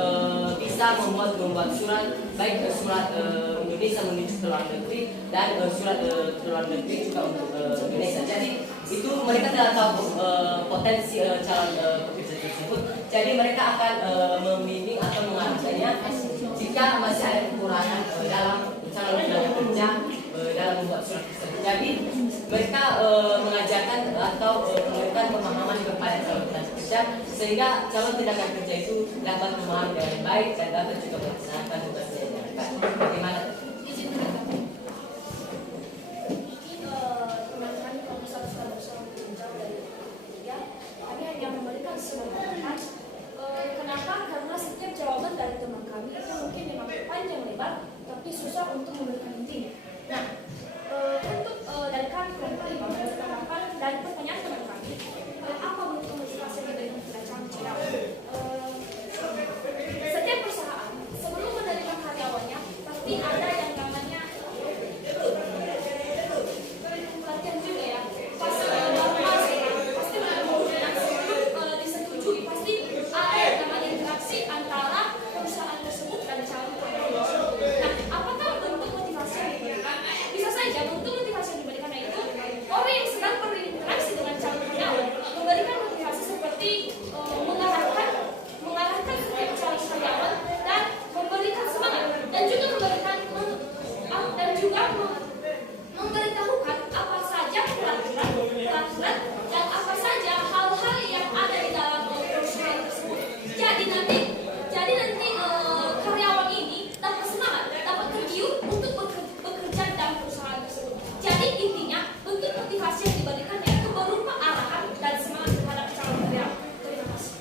bisa membuat surat, baik surat Indonesia menuju ke luar negeri dan surat ke luar negeri juga untuk Indonesia. Jadi itu mereka tidak tahu potensi calon pekerja tersebut, jadi mereka akan membimbing atau mengarahkannya jika masih ada kekurangan dalam calon tenaga kerja dalam membuat surat tersebut. Jadi mereka mengajarkan atau memberikan pemahaman kepada calon tenaga kerja sehingga calon tenaga kerja itu dapat memahami dengan baik dan dapat juga melaksanakan tugasnya dengan baik. Bagaimana? Teman-teman kalau misalnya bersama jauh dari tiga, kami hanya memberikan sebuah kenapa? Karena setiap jawaban dari teman kami itu mungkin memang panjang lebar, tapi susah untuk memberikan intinya. Nah, untuk dari kami kelompok 5 menambahkan dari pertanyaan teman kami, apa bentuk motivasi yang diberikan kepada kami? Setiap perusahaan sebelum menerima karyawannya pasti ada yang namanya pelatihan juga ya. Pasti disetujui, pasti ada yang namanya interaksi antara perusahaan tersebut dan calon karyawan tersebut. Nah, apakah bentuk motivasi yang diberikan? Bisa saja bentuk motivasi yang diberikan itu orang yang sedang berinteraksi dengan calon karyawan memberikan motivasi seperti mengarahkan setiap calon karyawan dan memberikan semangat dan juga memberitahukan apa saja peraturan dan apa saja hal-hal yang ada di dalam perusahaan tersebut. Jadi nanti karyawan ini dapat semangat, dapat tergiur untuk bekerja dalam perusahaan tersebut. Jadi intinya bentuk motivasi yang diberikan itu berupa arahan dan semangat terhadap calon karyawan. Terima kasih.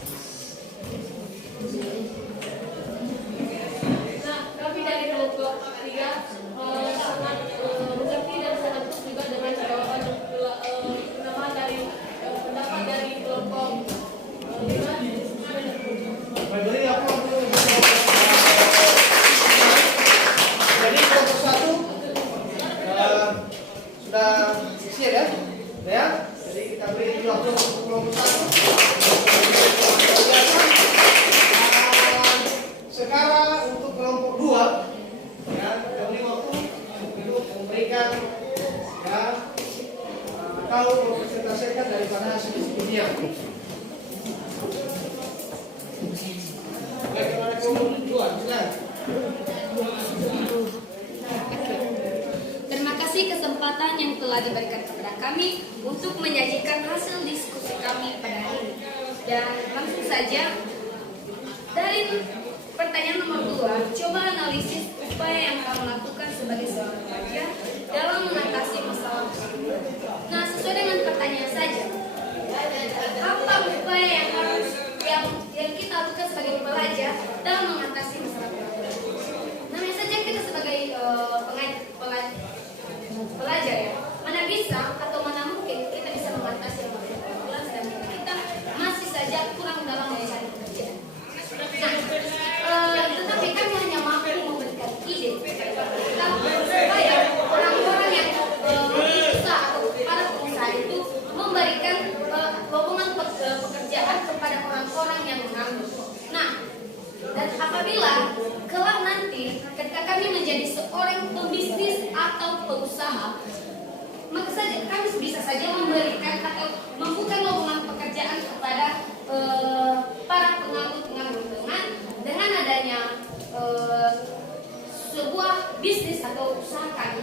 Nah, kami dari kelompok 3 sangat mengerti dan sangat puas juga dengan jawaban penambahan dari pendapat dari kelompok 5. Beri apa dulu? Jadi kelompok 1 sudah siap ya? Ya. Jadi kita beri dulu waktu untuk kelompok 1. Sekarang untuk kelompok 2 ya, kita beri waktu untuk memberikan ya atau mempresentasikan daripada hasil diskusinya. Bagaimana kelompok 2? Silakan. Terima kasih kesempatan yang telah diberikan kepada kami untuk menyajikan hasil diskusi kami pada hari ini. Dan langsung saja dari pertanyaan nomor 2, coba analisis upaya yang kamu lakukan sebagai seorang pelajar dalam mengatasi masalah tersebut. Nah, sesuai dengan pertanyaan saja, apa upaya yang kita lakukan sebagai pelajar dalam mengatasi masalah tersebut? Namanya saja kita sebagai pelajar ya, mana bisa atau mana mungkin kita bisa mengatasi masalah dan kita masih saja kurang dalam mencari pekerjaan. Nah, tetapi kami hanya mampu memberikan ide kita supaya orang-orang yang berusaha atau para pengusaha itu memberikan lowongan pekerjaan kepada orang-orang yang menganggur. Nah, dan apabila kelak nanti ketika kami menjadi seorang pembisnis atau pengusaha, maka saja kami bisa saja memberikan atau membuka lowongan pekerjaan kepada para penganggur-penganggur dengan adanya sebuah bisnis atau usaha kami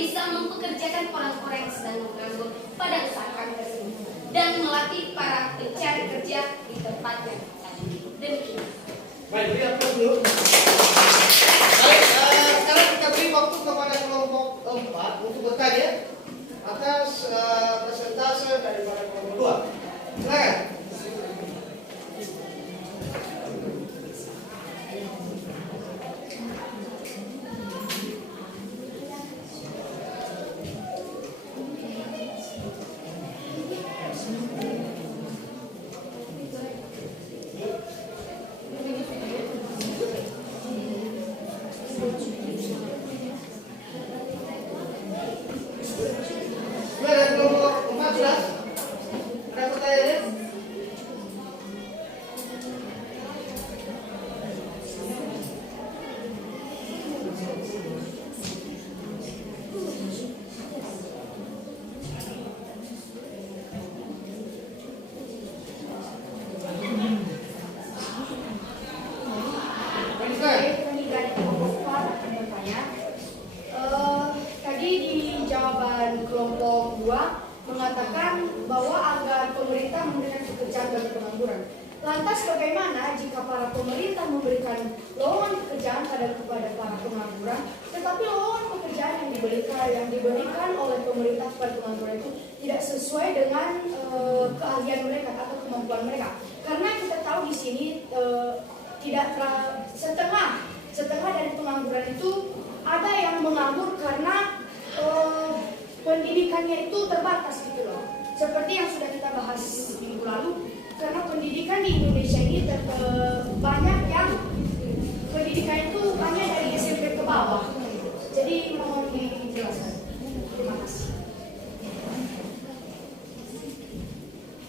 bisa mempekerjakan orang-orang yang sedang menganggur pada usaha kami tersebut dan melatih para pencari kerja di tempat yang tadi. Demikian. Baik, beri aplaus dulu. Baik, sekarang kita beri waktu kepada kelompok 4 untuk bertanya atas presentase daripada kelompok 2. Silakan. pekerjaan dan pengangguran. Lantas bagaimana jika para pemerintah memberikan lowongan pekerjaan kepada para pengangguran, tetapi lowongan pekerjaan yang diberikan oleh pemerintah kepada pengangguran itu tidak sesuai dengan keahlian mereka atau kemampuan mereka? Karena kita tahu di sini setengah dari pengangguran itu ada yang menganggur karena pendidikannya itu terbatas gitu loh. Seperti yang sudah kita bahas minggu lalu, karena pendidikan di Indonesia ini banyak yang pendidikan itu hanya dari SMP ke bawah. Jadi mohon dijelaskan. Terima kasih.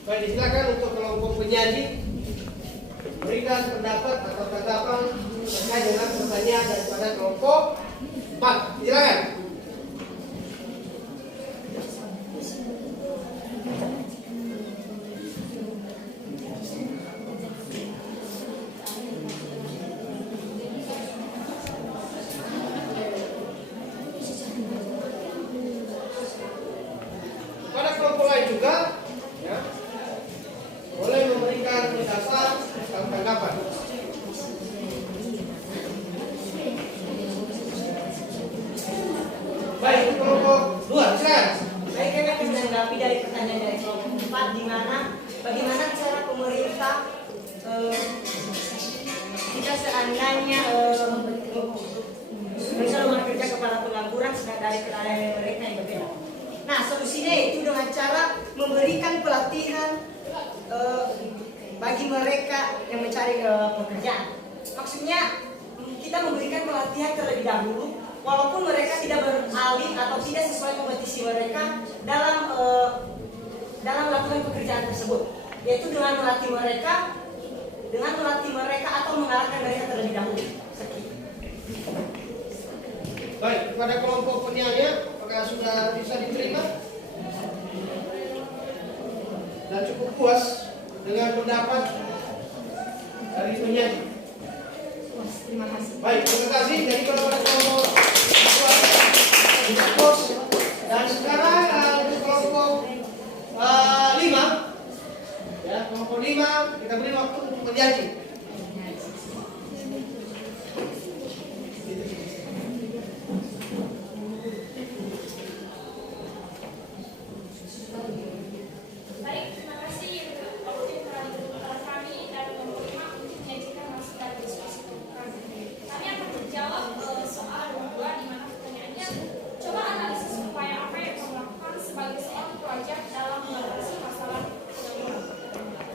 Baik, silakan untuk kelompok penyaji berikan pendapat atau tanggapan terkait dengan pertanyaan daripada kelompok 4. Silakan. Pada kelompok lain juga, ya, boleh memberikan pendapat atau tanggapan. Baik, kelompok 2, silakan. Baik, kami akan menanggapi dari pertanyaan dari kelompok 4, di mana bagaimana cara pemerintah jika seandainya bisa lowongan kerja kepada pengangguran dari keadaan mereka yang berbeda. Nah, solusinya itu dengan cara memberikan pelatihan bagi mereka yang mencari pekerjaan. Maksudnya kita memberikan pelatihan terlebih dahulu, walaupun mereka tidak beralih atau tidak sesuai kompetisi mereka dalam melakukan pekerjaan tersebut, yaitu dengan melatih mereka atau mengarahkan mereka terlebih dahulu. Baik, kepada kelompok penyanyi, apakah sudah bisa diterima dan cukup puas dengan pendapat dari penyanyi? Terima kasih. Baik, terima kasih. Jadi kepada kelompok 2, dan sekarang untuk kelompok 5, ya, kelompok 5 kita beri waktu untuk menjanji. Baik, terima kasih waktu yang telah diberikan kami dan kelompok 5 untuk menyajikan masukan diskusi kami. Kami akan menjawab soal 2 di mana pertanyaannya, coba analisis upaya apa yang kamu lakukan sebagai seorang pelajar dalam mengatasi masalah pengangguran.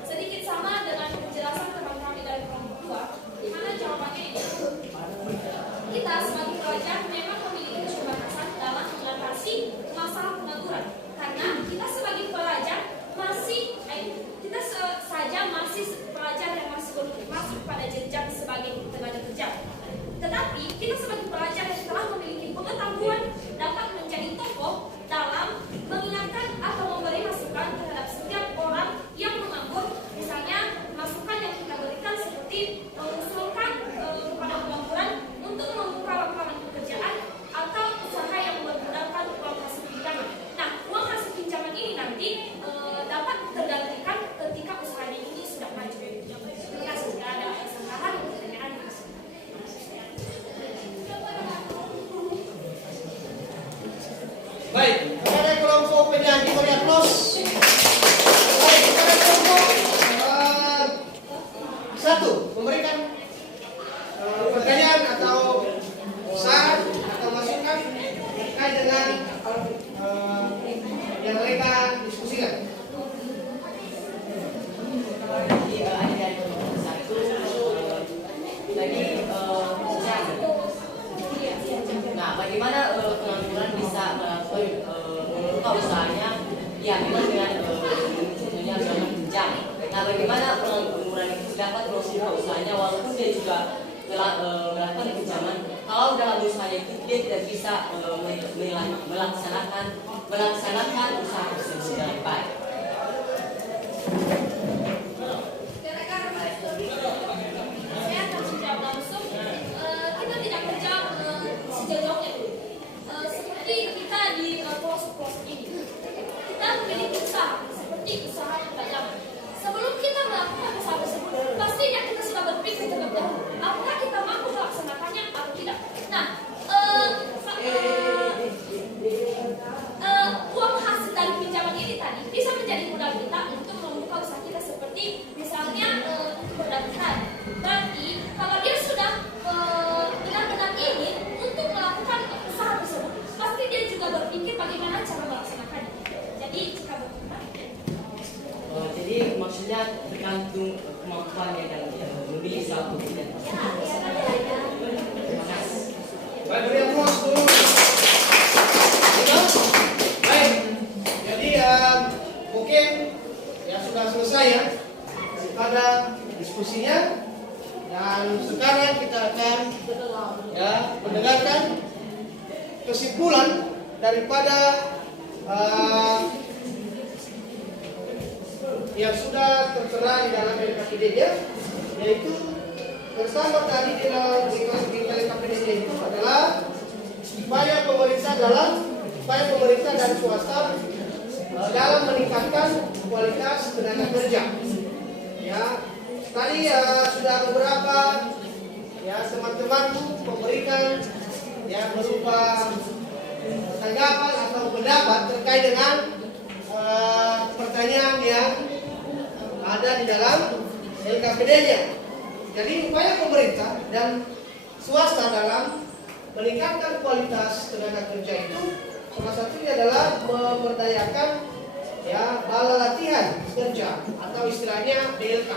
Sedikit sama dengan penjelasan teman kami dari kelompok 2, di mana jawabannya ini. Kita sebagai pelajar memang memiliki keterbatasan dalam mengatasi masalah pengangguran, karena kita sebagai pelajar masih pelajar yang masih belum masuk pada jenjang sebagai tenaga kerja. Tetapi kita sebagai pelajar yang telah memiliki pengetahuan dapat menjadi tokoh dalam mengingatkan atau memberi masukan terhadap setiap orang yang menganggur. Misalnya masukan yang kita berikan seperti mengusulkan kepada pengangguran untuk membuka lapangan pekerjaan atau usaha yang menggunakan uang hasil pinjaman. Nah, uang hasil pinjaman ini nanti dapat tergantikan ketika usahanya ini sudah maju. Terima kasih. Jika ada sanggahan atau pertanyaan, baik, kepada kelompok penyanyi melihat plus. Baik, kepada kelompok 1 memberikan pertanyaan atau saran atau masukan terkait dengan yang mereka diskusikan. Nah, bagaimana pengangguran bisa melakukan membuka usahanya? Ya, memang dengan tentunya dengan jenjang. Nah, bagaimana pengangguran itu dapat membuka usahanya walaupun dia juga melakukan pinjaman? Kalau dalam usahanya itu dia tidak bisa melaksanakan usaha tersebut dengan baik. saya akan menjawab langsung. Kita tidak kerja sejauh-jauhnya dulu. Seperti kita di pelosok-pelosok ini, kita memiliki usaha seperti usaha perdagangan. Sebelum kita kita untuk membuka usaha kita seperti misalnya untuk berdaftar. Berarti kalau dia sudah benar-benar ingin untuk melakukan usaha tersebut, pasti dia juga berpikir bagaimana cara melaksanakannya. Jadi jika berkembang. Jadi maksudnya tergantung kemampuannya dalam memilih suatu bidang. Terima kasih. Baik, beri aplaus dulu. Baik, jadi mungkin ya sudah selesai ya pada diskusinya, dan sekarang kita akan ya mendengarkan kesimpulan daripada yang sudah tertera di dalam LKPD-nya, yaitu bersama tadi di dalam LKPD-nya itu adalah upaya pemerintah dan swasta dalam meningkatkan kualitas tenaga kerja. Ya, tadi sudah beberapa ya teman-temanku memberikan ya berupa tanggapan atau pendapat terkait dengan pertanyaan yang ada di dalam LKPD-nya. Jadi upaya pemerintah dan swasta dalam meningkatkan kualitas tenaga kerja itu salah satunya adalah memberdayakan ya bala latihan kerja atau istilahnya BLK.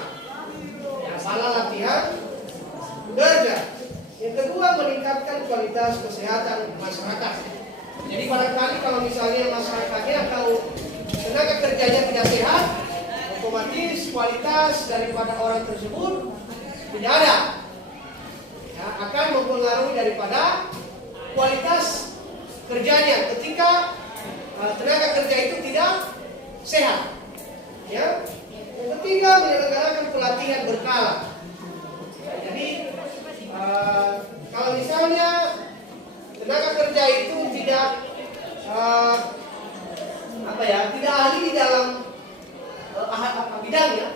Ya, bala latihan kerja. Yang kedua, meningkatkan kualitas kesehatan masyarakat. Jadi barangkali kalau misalnya masyarakatnya atau tenaga kerjanya tidak sehat, otomatis kualitas daripada orang tersebut tidak ada. Ya, akan mempengaruhi daripada kualitas kerjanya ketika tenaga kerja itu tidak sehat. Ya. Yang ketiga, menyelenggarakan pelatihan berkala. Ya, jadi kalau misalnya tenaga kerja itu tidak tidak ahli di dalam bidangnya,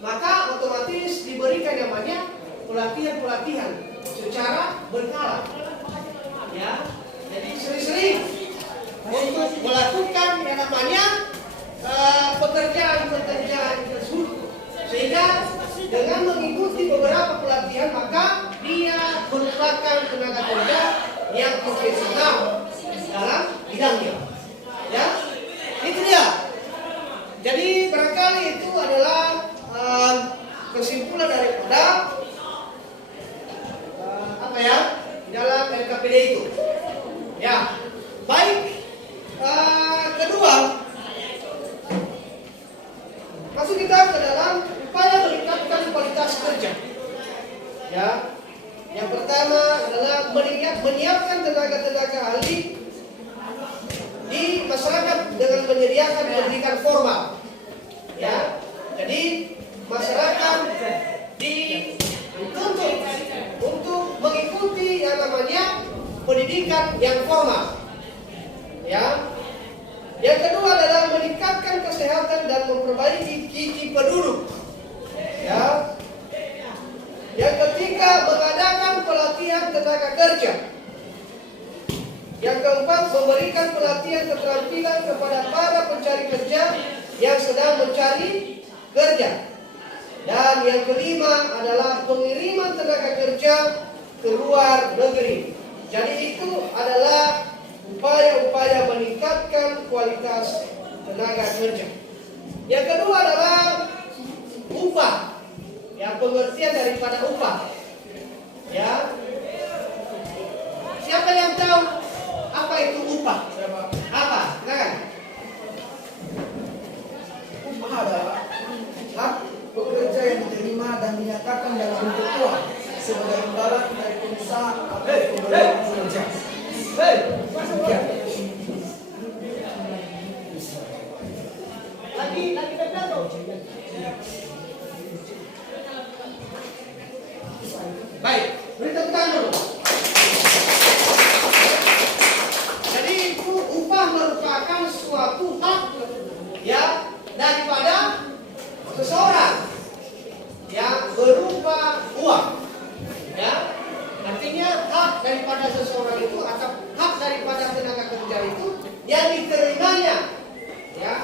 maka otomatis diberikan namanya pelatihan secara berkala. Ya, jadi sering-sering untuk melakukan yang namanya pekerjaan tersebut, sehingga dengan mengikuti beberapa pelatihan maka dia merupakan tenaga kerja yang profesional dalam bidangnya. Ya, itu dia. Jadi barangkali itu adalah kesimpulan daripada dalam LKPD itu. Ya, baik. Kedua, masuk kita ke dalam upaya meningkatkan kualitas kerja. Ya, yang pertama adalah menyiapkan tenaga ahli di masyarakat dengan menyediakan pendidikan formal. Ya, jadi masyarakat dituntut untuk mengikuti yang namanya pendidikan yang formal. Ya. Yang kedua adalah meningkatkan kesehatan dan memperbaiki gizi penduduk. Ya. Yang ketiga, mengadakan pelatihan tenaga kerja. Yang keempat, memberikan pelatihan keterampilan kepada para pencari kerja yang sedang mencari kerja. Dan yang kelima adalah pengiriman tenaga kerja ke luar negeri. Jadi itu adalah upaya-upaya meningkatkan kualitas tenaga kerja. Yang kedua adalah upah. Ya, pengertian daripada upah. Ya. Siapa yang tahu apa itu upah? Apa? Silakan. Upah adalah hak pekerja yang diterima dan dinyatakan dalam bentuk uang sebagai imbalan dari pengusaha atau pemberi pekerja. Lagi terjatuh. Baik, beri tepuk tangan dulu. Jadi itu upah merupakan suatu hak ya daripada seseorang yang berupa uang. Ya, artinya hak daripada seseorang itu atau hak daripada tenaga kerja itu yang diterimanya, ya,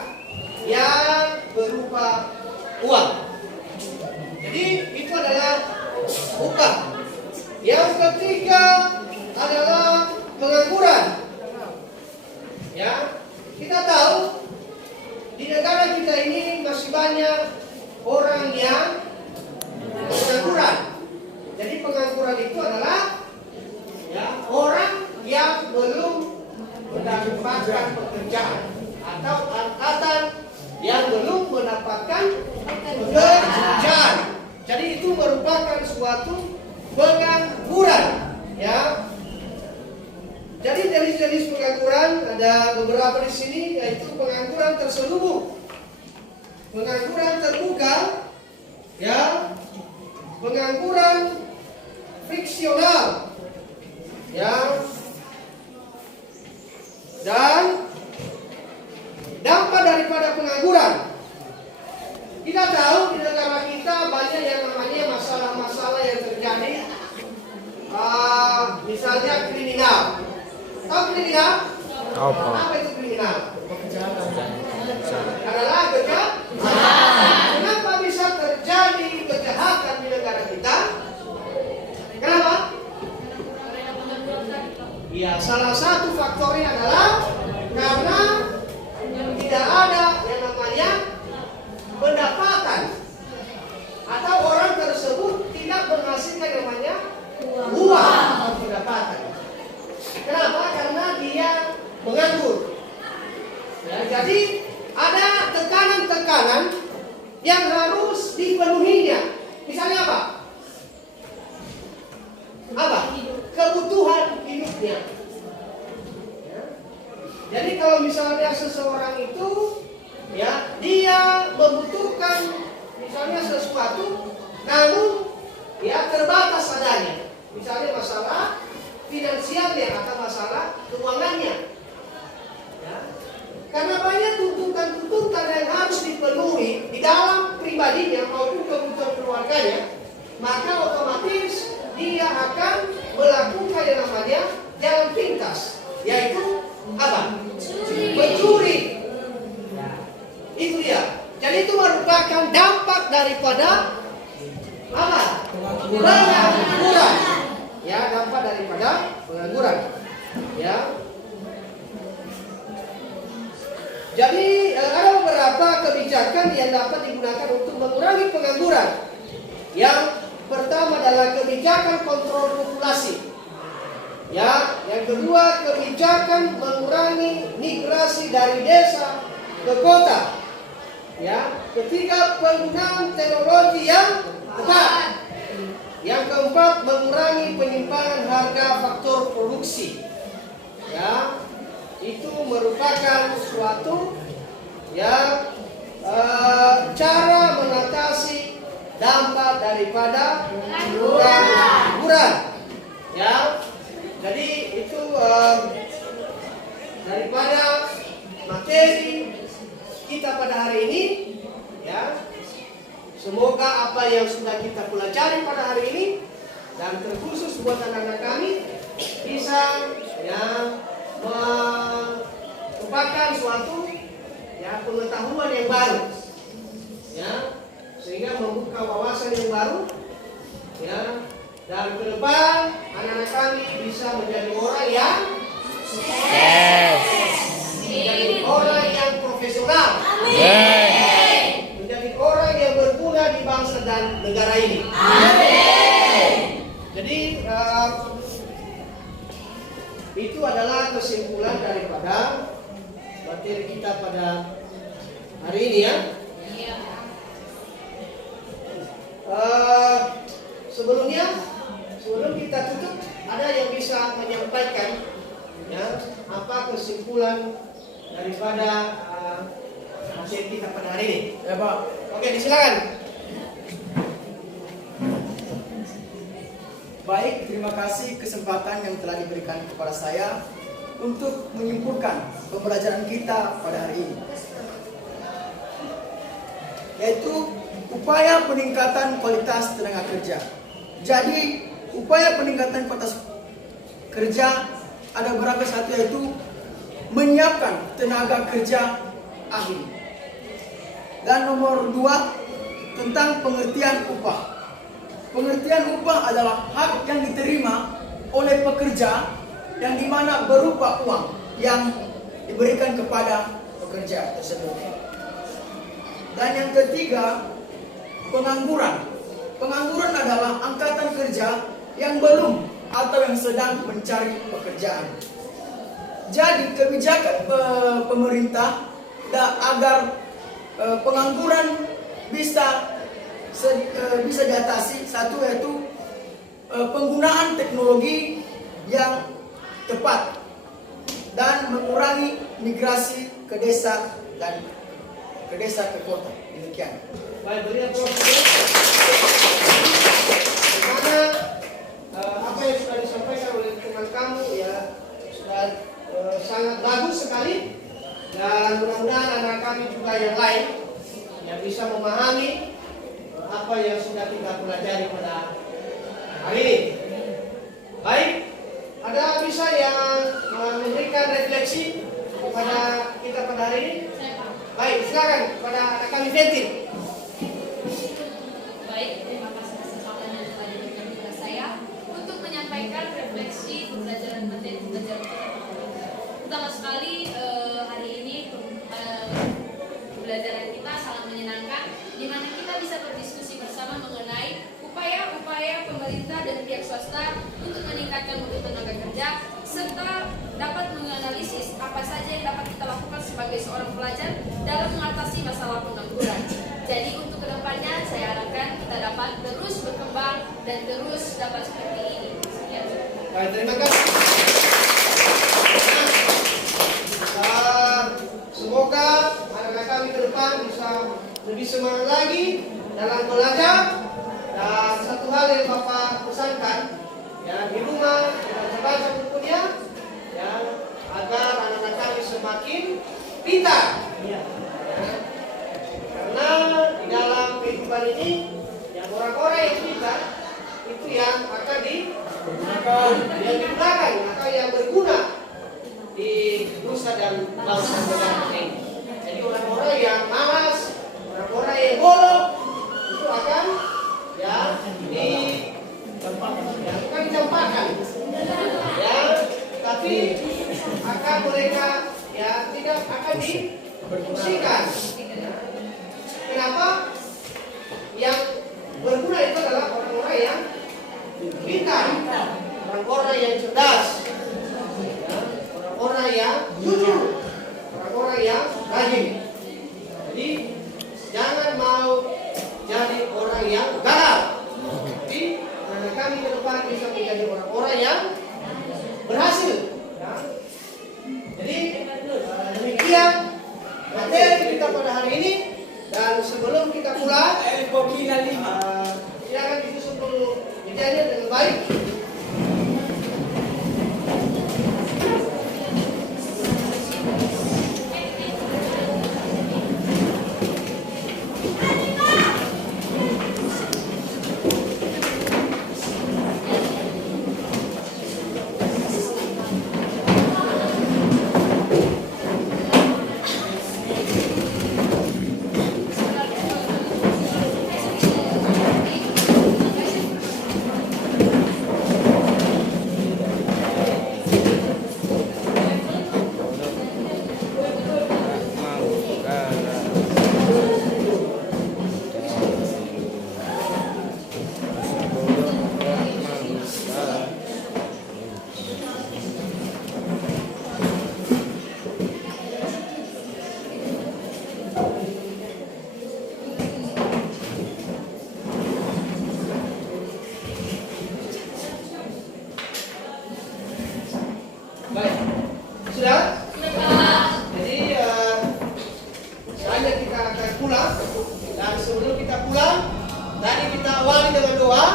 yang uang. Jadi itu adalah upah. Yang ketiga adalah pengangguran. Ya, kita tahu di negara kita ini masih banyak orang yang pengangguran. Jadi pengangguran itu adalah ya, orang yang belum mendapatkan pekerjaan atau angkatan yang belum mendapatkan pekerjaan. Jadi itu merupakan suatu pengangguran, ya. Jadi jenis-jenis pengangguran ada beberapa di sini, yaitu pengangguran terselubung, pengangguran terbuka, ya, pengangguran fiksional, ya, dan dampak daripada pengangguran. Kita tahu di negara kita banyak yang namanya masalah-masalah yang terjadi, misalnya kriminal. Tahu kriminal? Apa itu kriminal? Adalah kejahatan. Kenapa bisa terjadi kejahatan di negara kita? Kenapa? Ya, salah satu faktornya adalah karena tidak ada yang namanya pendapatan atau orang tersebut tidak menghasilkan yang namanya uang pendapatan. Kenapa? Karena dia menganggur. Ya, jadi ada tekanan-tekanan yang harus dipenuhinya. Misalnya apa? Apa? Kebutuhan hidupnya. Ya. Jadi kalau misalnya seseorang itu, ya, dia membutuhkan misalnya sesuatu, namun ya terbatas adanya. Misalnya masalah finansialnya atau masalah keuangannya. Ya. Karena banyak tuntutan-tuntutan yang harus dipenuhi di dalam pribadinya maupun kebutuhan keluarganya, maka otomatis dia akan melakukan yang namanya jalan pintas, yaitu apa? Mencuri. Itu dia. Jadi itu merupakan dampak daripada apa? Pengangguran. Ya, dampak daripada pengangguran. Ya. Jadi ada beberapa kebijakan yang dapat digunakan untuk mengurangi pengangguran. Yang pertama adalah kebijakan kontrol populasi. Ya, yang kedua kebijakan mengurangi migrasi dari desa ke kota. Ya, ketiga penggunaan teknologi yang tepat. Yang keempat mengurangi penyimpangan harga faktor produksi. Ya, itu merupakan suatu ya cara mengatasi dampak daripada pengangguran. Ya, jadi itu daripada materi kita pada hari ini, ya. Semoga apa yang sudah kita pelajari pada hari ini dan terkhusus buat anak-anak kami bisa ya merupakan suatu ya pengetahuan yang baru, ya, sehingga membuka wawasan yang baru, ya, dan ke depan anak-anak kami bisa menjadi orang yang menjadi orang yang profesional, menjadi orang yang berguna di bangsa dan negara ini. Jadi itu adalah kesimpulan daripada materi kita pada hari ini, ya. Sebelum kita tutup, ada yang bisa menyampaikan ya apa kesimpulan daripada materi kita pada hari ini? Ya, Pak. Oke, disilakan. Baik, terima kasih kesempatan yang telah diberikan kepada saya untuk menyimpulkan pembelajaran kita pada hari ini, yaitu upaya peningkatan kualitas tenaga kerja. Jadi, upaya peningkatan kualitas kerja ada beberapa, satu yaitu menyiapkan tenaga kerja ahli. Dan nomor 2, tentang pengertian upah. Pengertian upah adalah hak yang diterima oleh pekerja yang dimana berupa uang yang diberikan kepada pekerja tersebut. Dan yang ketiga, pengangguran. Pengangguran adalah angkatan kerja yang belum atau yang sedang mencari pekerjaan. Jadi kebijakan pemerintah agar pengangguran bisa diatasi, satu yaitu penggunaan teknologi yang tepat dan mengurangi migrasi ke desa dan ke kota. Demikian. Baik, berikan proses. Karena apa yang sudah disampaikan oleh teman kamu ya sudah sangat bagus sekali, dan mudah-mudahan anak kami juga yang lain yang bisa memahami apa yang sudah kita pelajari pada hari ini. Baik, ada bisa yang memberikan refleksi kepada kita pada hari ini? Baik, silakan kepada anak kami Fenty. Baik, terima kasih kesempatan yang telah diberikan kepada saya untuk menyampaikan refleksi pembelajaran materi pembelajaran kita. Pertama sekali hari ini pembelajaran kita sangat menyenangkan, di mana kita bisa berdiskusi bersama mengenai upaya-upaya pemerintah dan pihak swasta untuk meningkatkan mutu tenaga kerja, serta dapat menganalisis apa saja yang dapat kita lakukan sebagai seorang pelajar dalam mengatasi masalah pengangguran. Jadi untuk kedepannya saya harapkan kita dapat terus berkembang dan terus dapat seperti ini. Sekian. Baik, terima kasih. Semoga anak-anak kami ke depan bisa lebih semangat lagi dalam belajar. Dan satu hal yang Bapak pesankan, ya, di rumah baca bukunya, ya, agar anak-anak kami semakin pintar. Ya. Karena di dalam kehidupan ini, yang orang-orang yang pintar itu yang akan digunakan, maka yang berguna di nusa dan bangsa negara ini. Jadi orang-orang yang malas, orang-orang yang bodoh itu akan bukan dicampakkan, ya, tapi akan mereka tidak akan dibersihkan. Kenapa? Yang berguna itu adalah orang-orang yang pintar, orang-orang yang cerdas, orang-orang yang jujur, orang-orang yang rajin. Jadi jangan mau jadi orang yang gagal. Tapi anak kami ke depan bisa menjadi orang-orang yang berhasil. Ya. Jadi demikian materi kita pada hari ini. Dan sebelum kita pulang, silakan disusun dulu mejanya dengan baik. Baik, sudah? Jadi selanjutnya kita akan pulang. Dan sebelum kita pulang, tadi kita awali dengan doa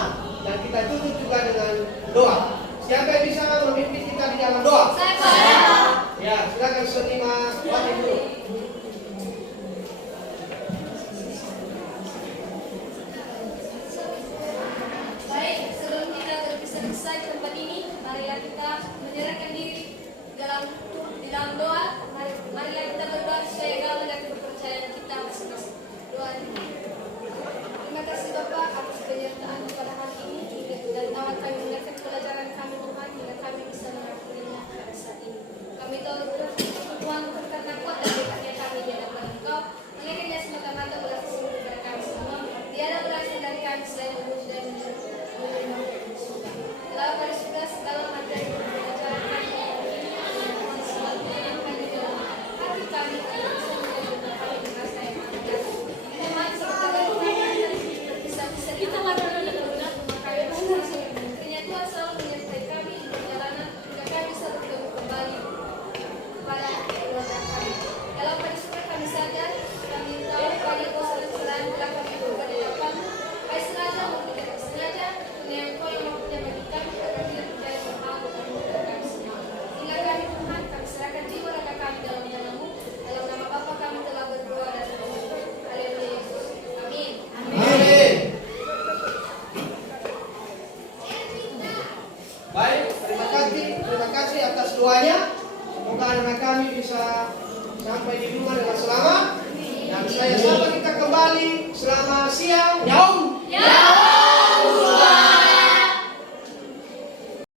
dan kita tutup juga dengan doa. Siapa yang bisa memimpin kita di dalam doa? Saya. Ya, silakan menerima waktu dulu. Baik, sebelum kita berpisah-pisah di tempat ini, marilah kita menyerahkan diri di dalam doa. Marilah kita berdoa supaya Allah mendapat kepercayaan kita masing-masing. Doa. Baik, terima kasih atas doanya. Semoga anak kami bisa sampai di rumah dengan selamat. Dan saya sapa kita kembali selama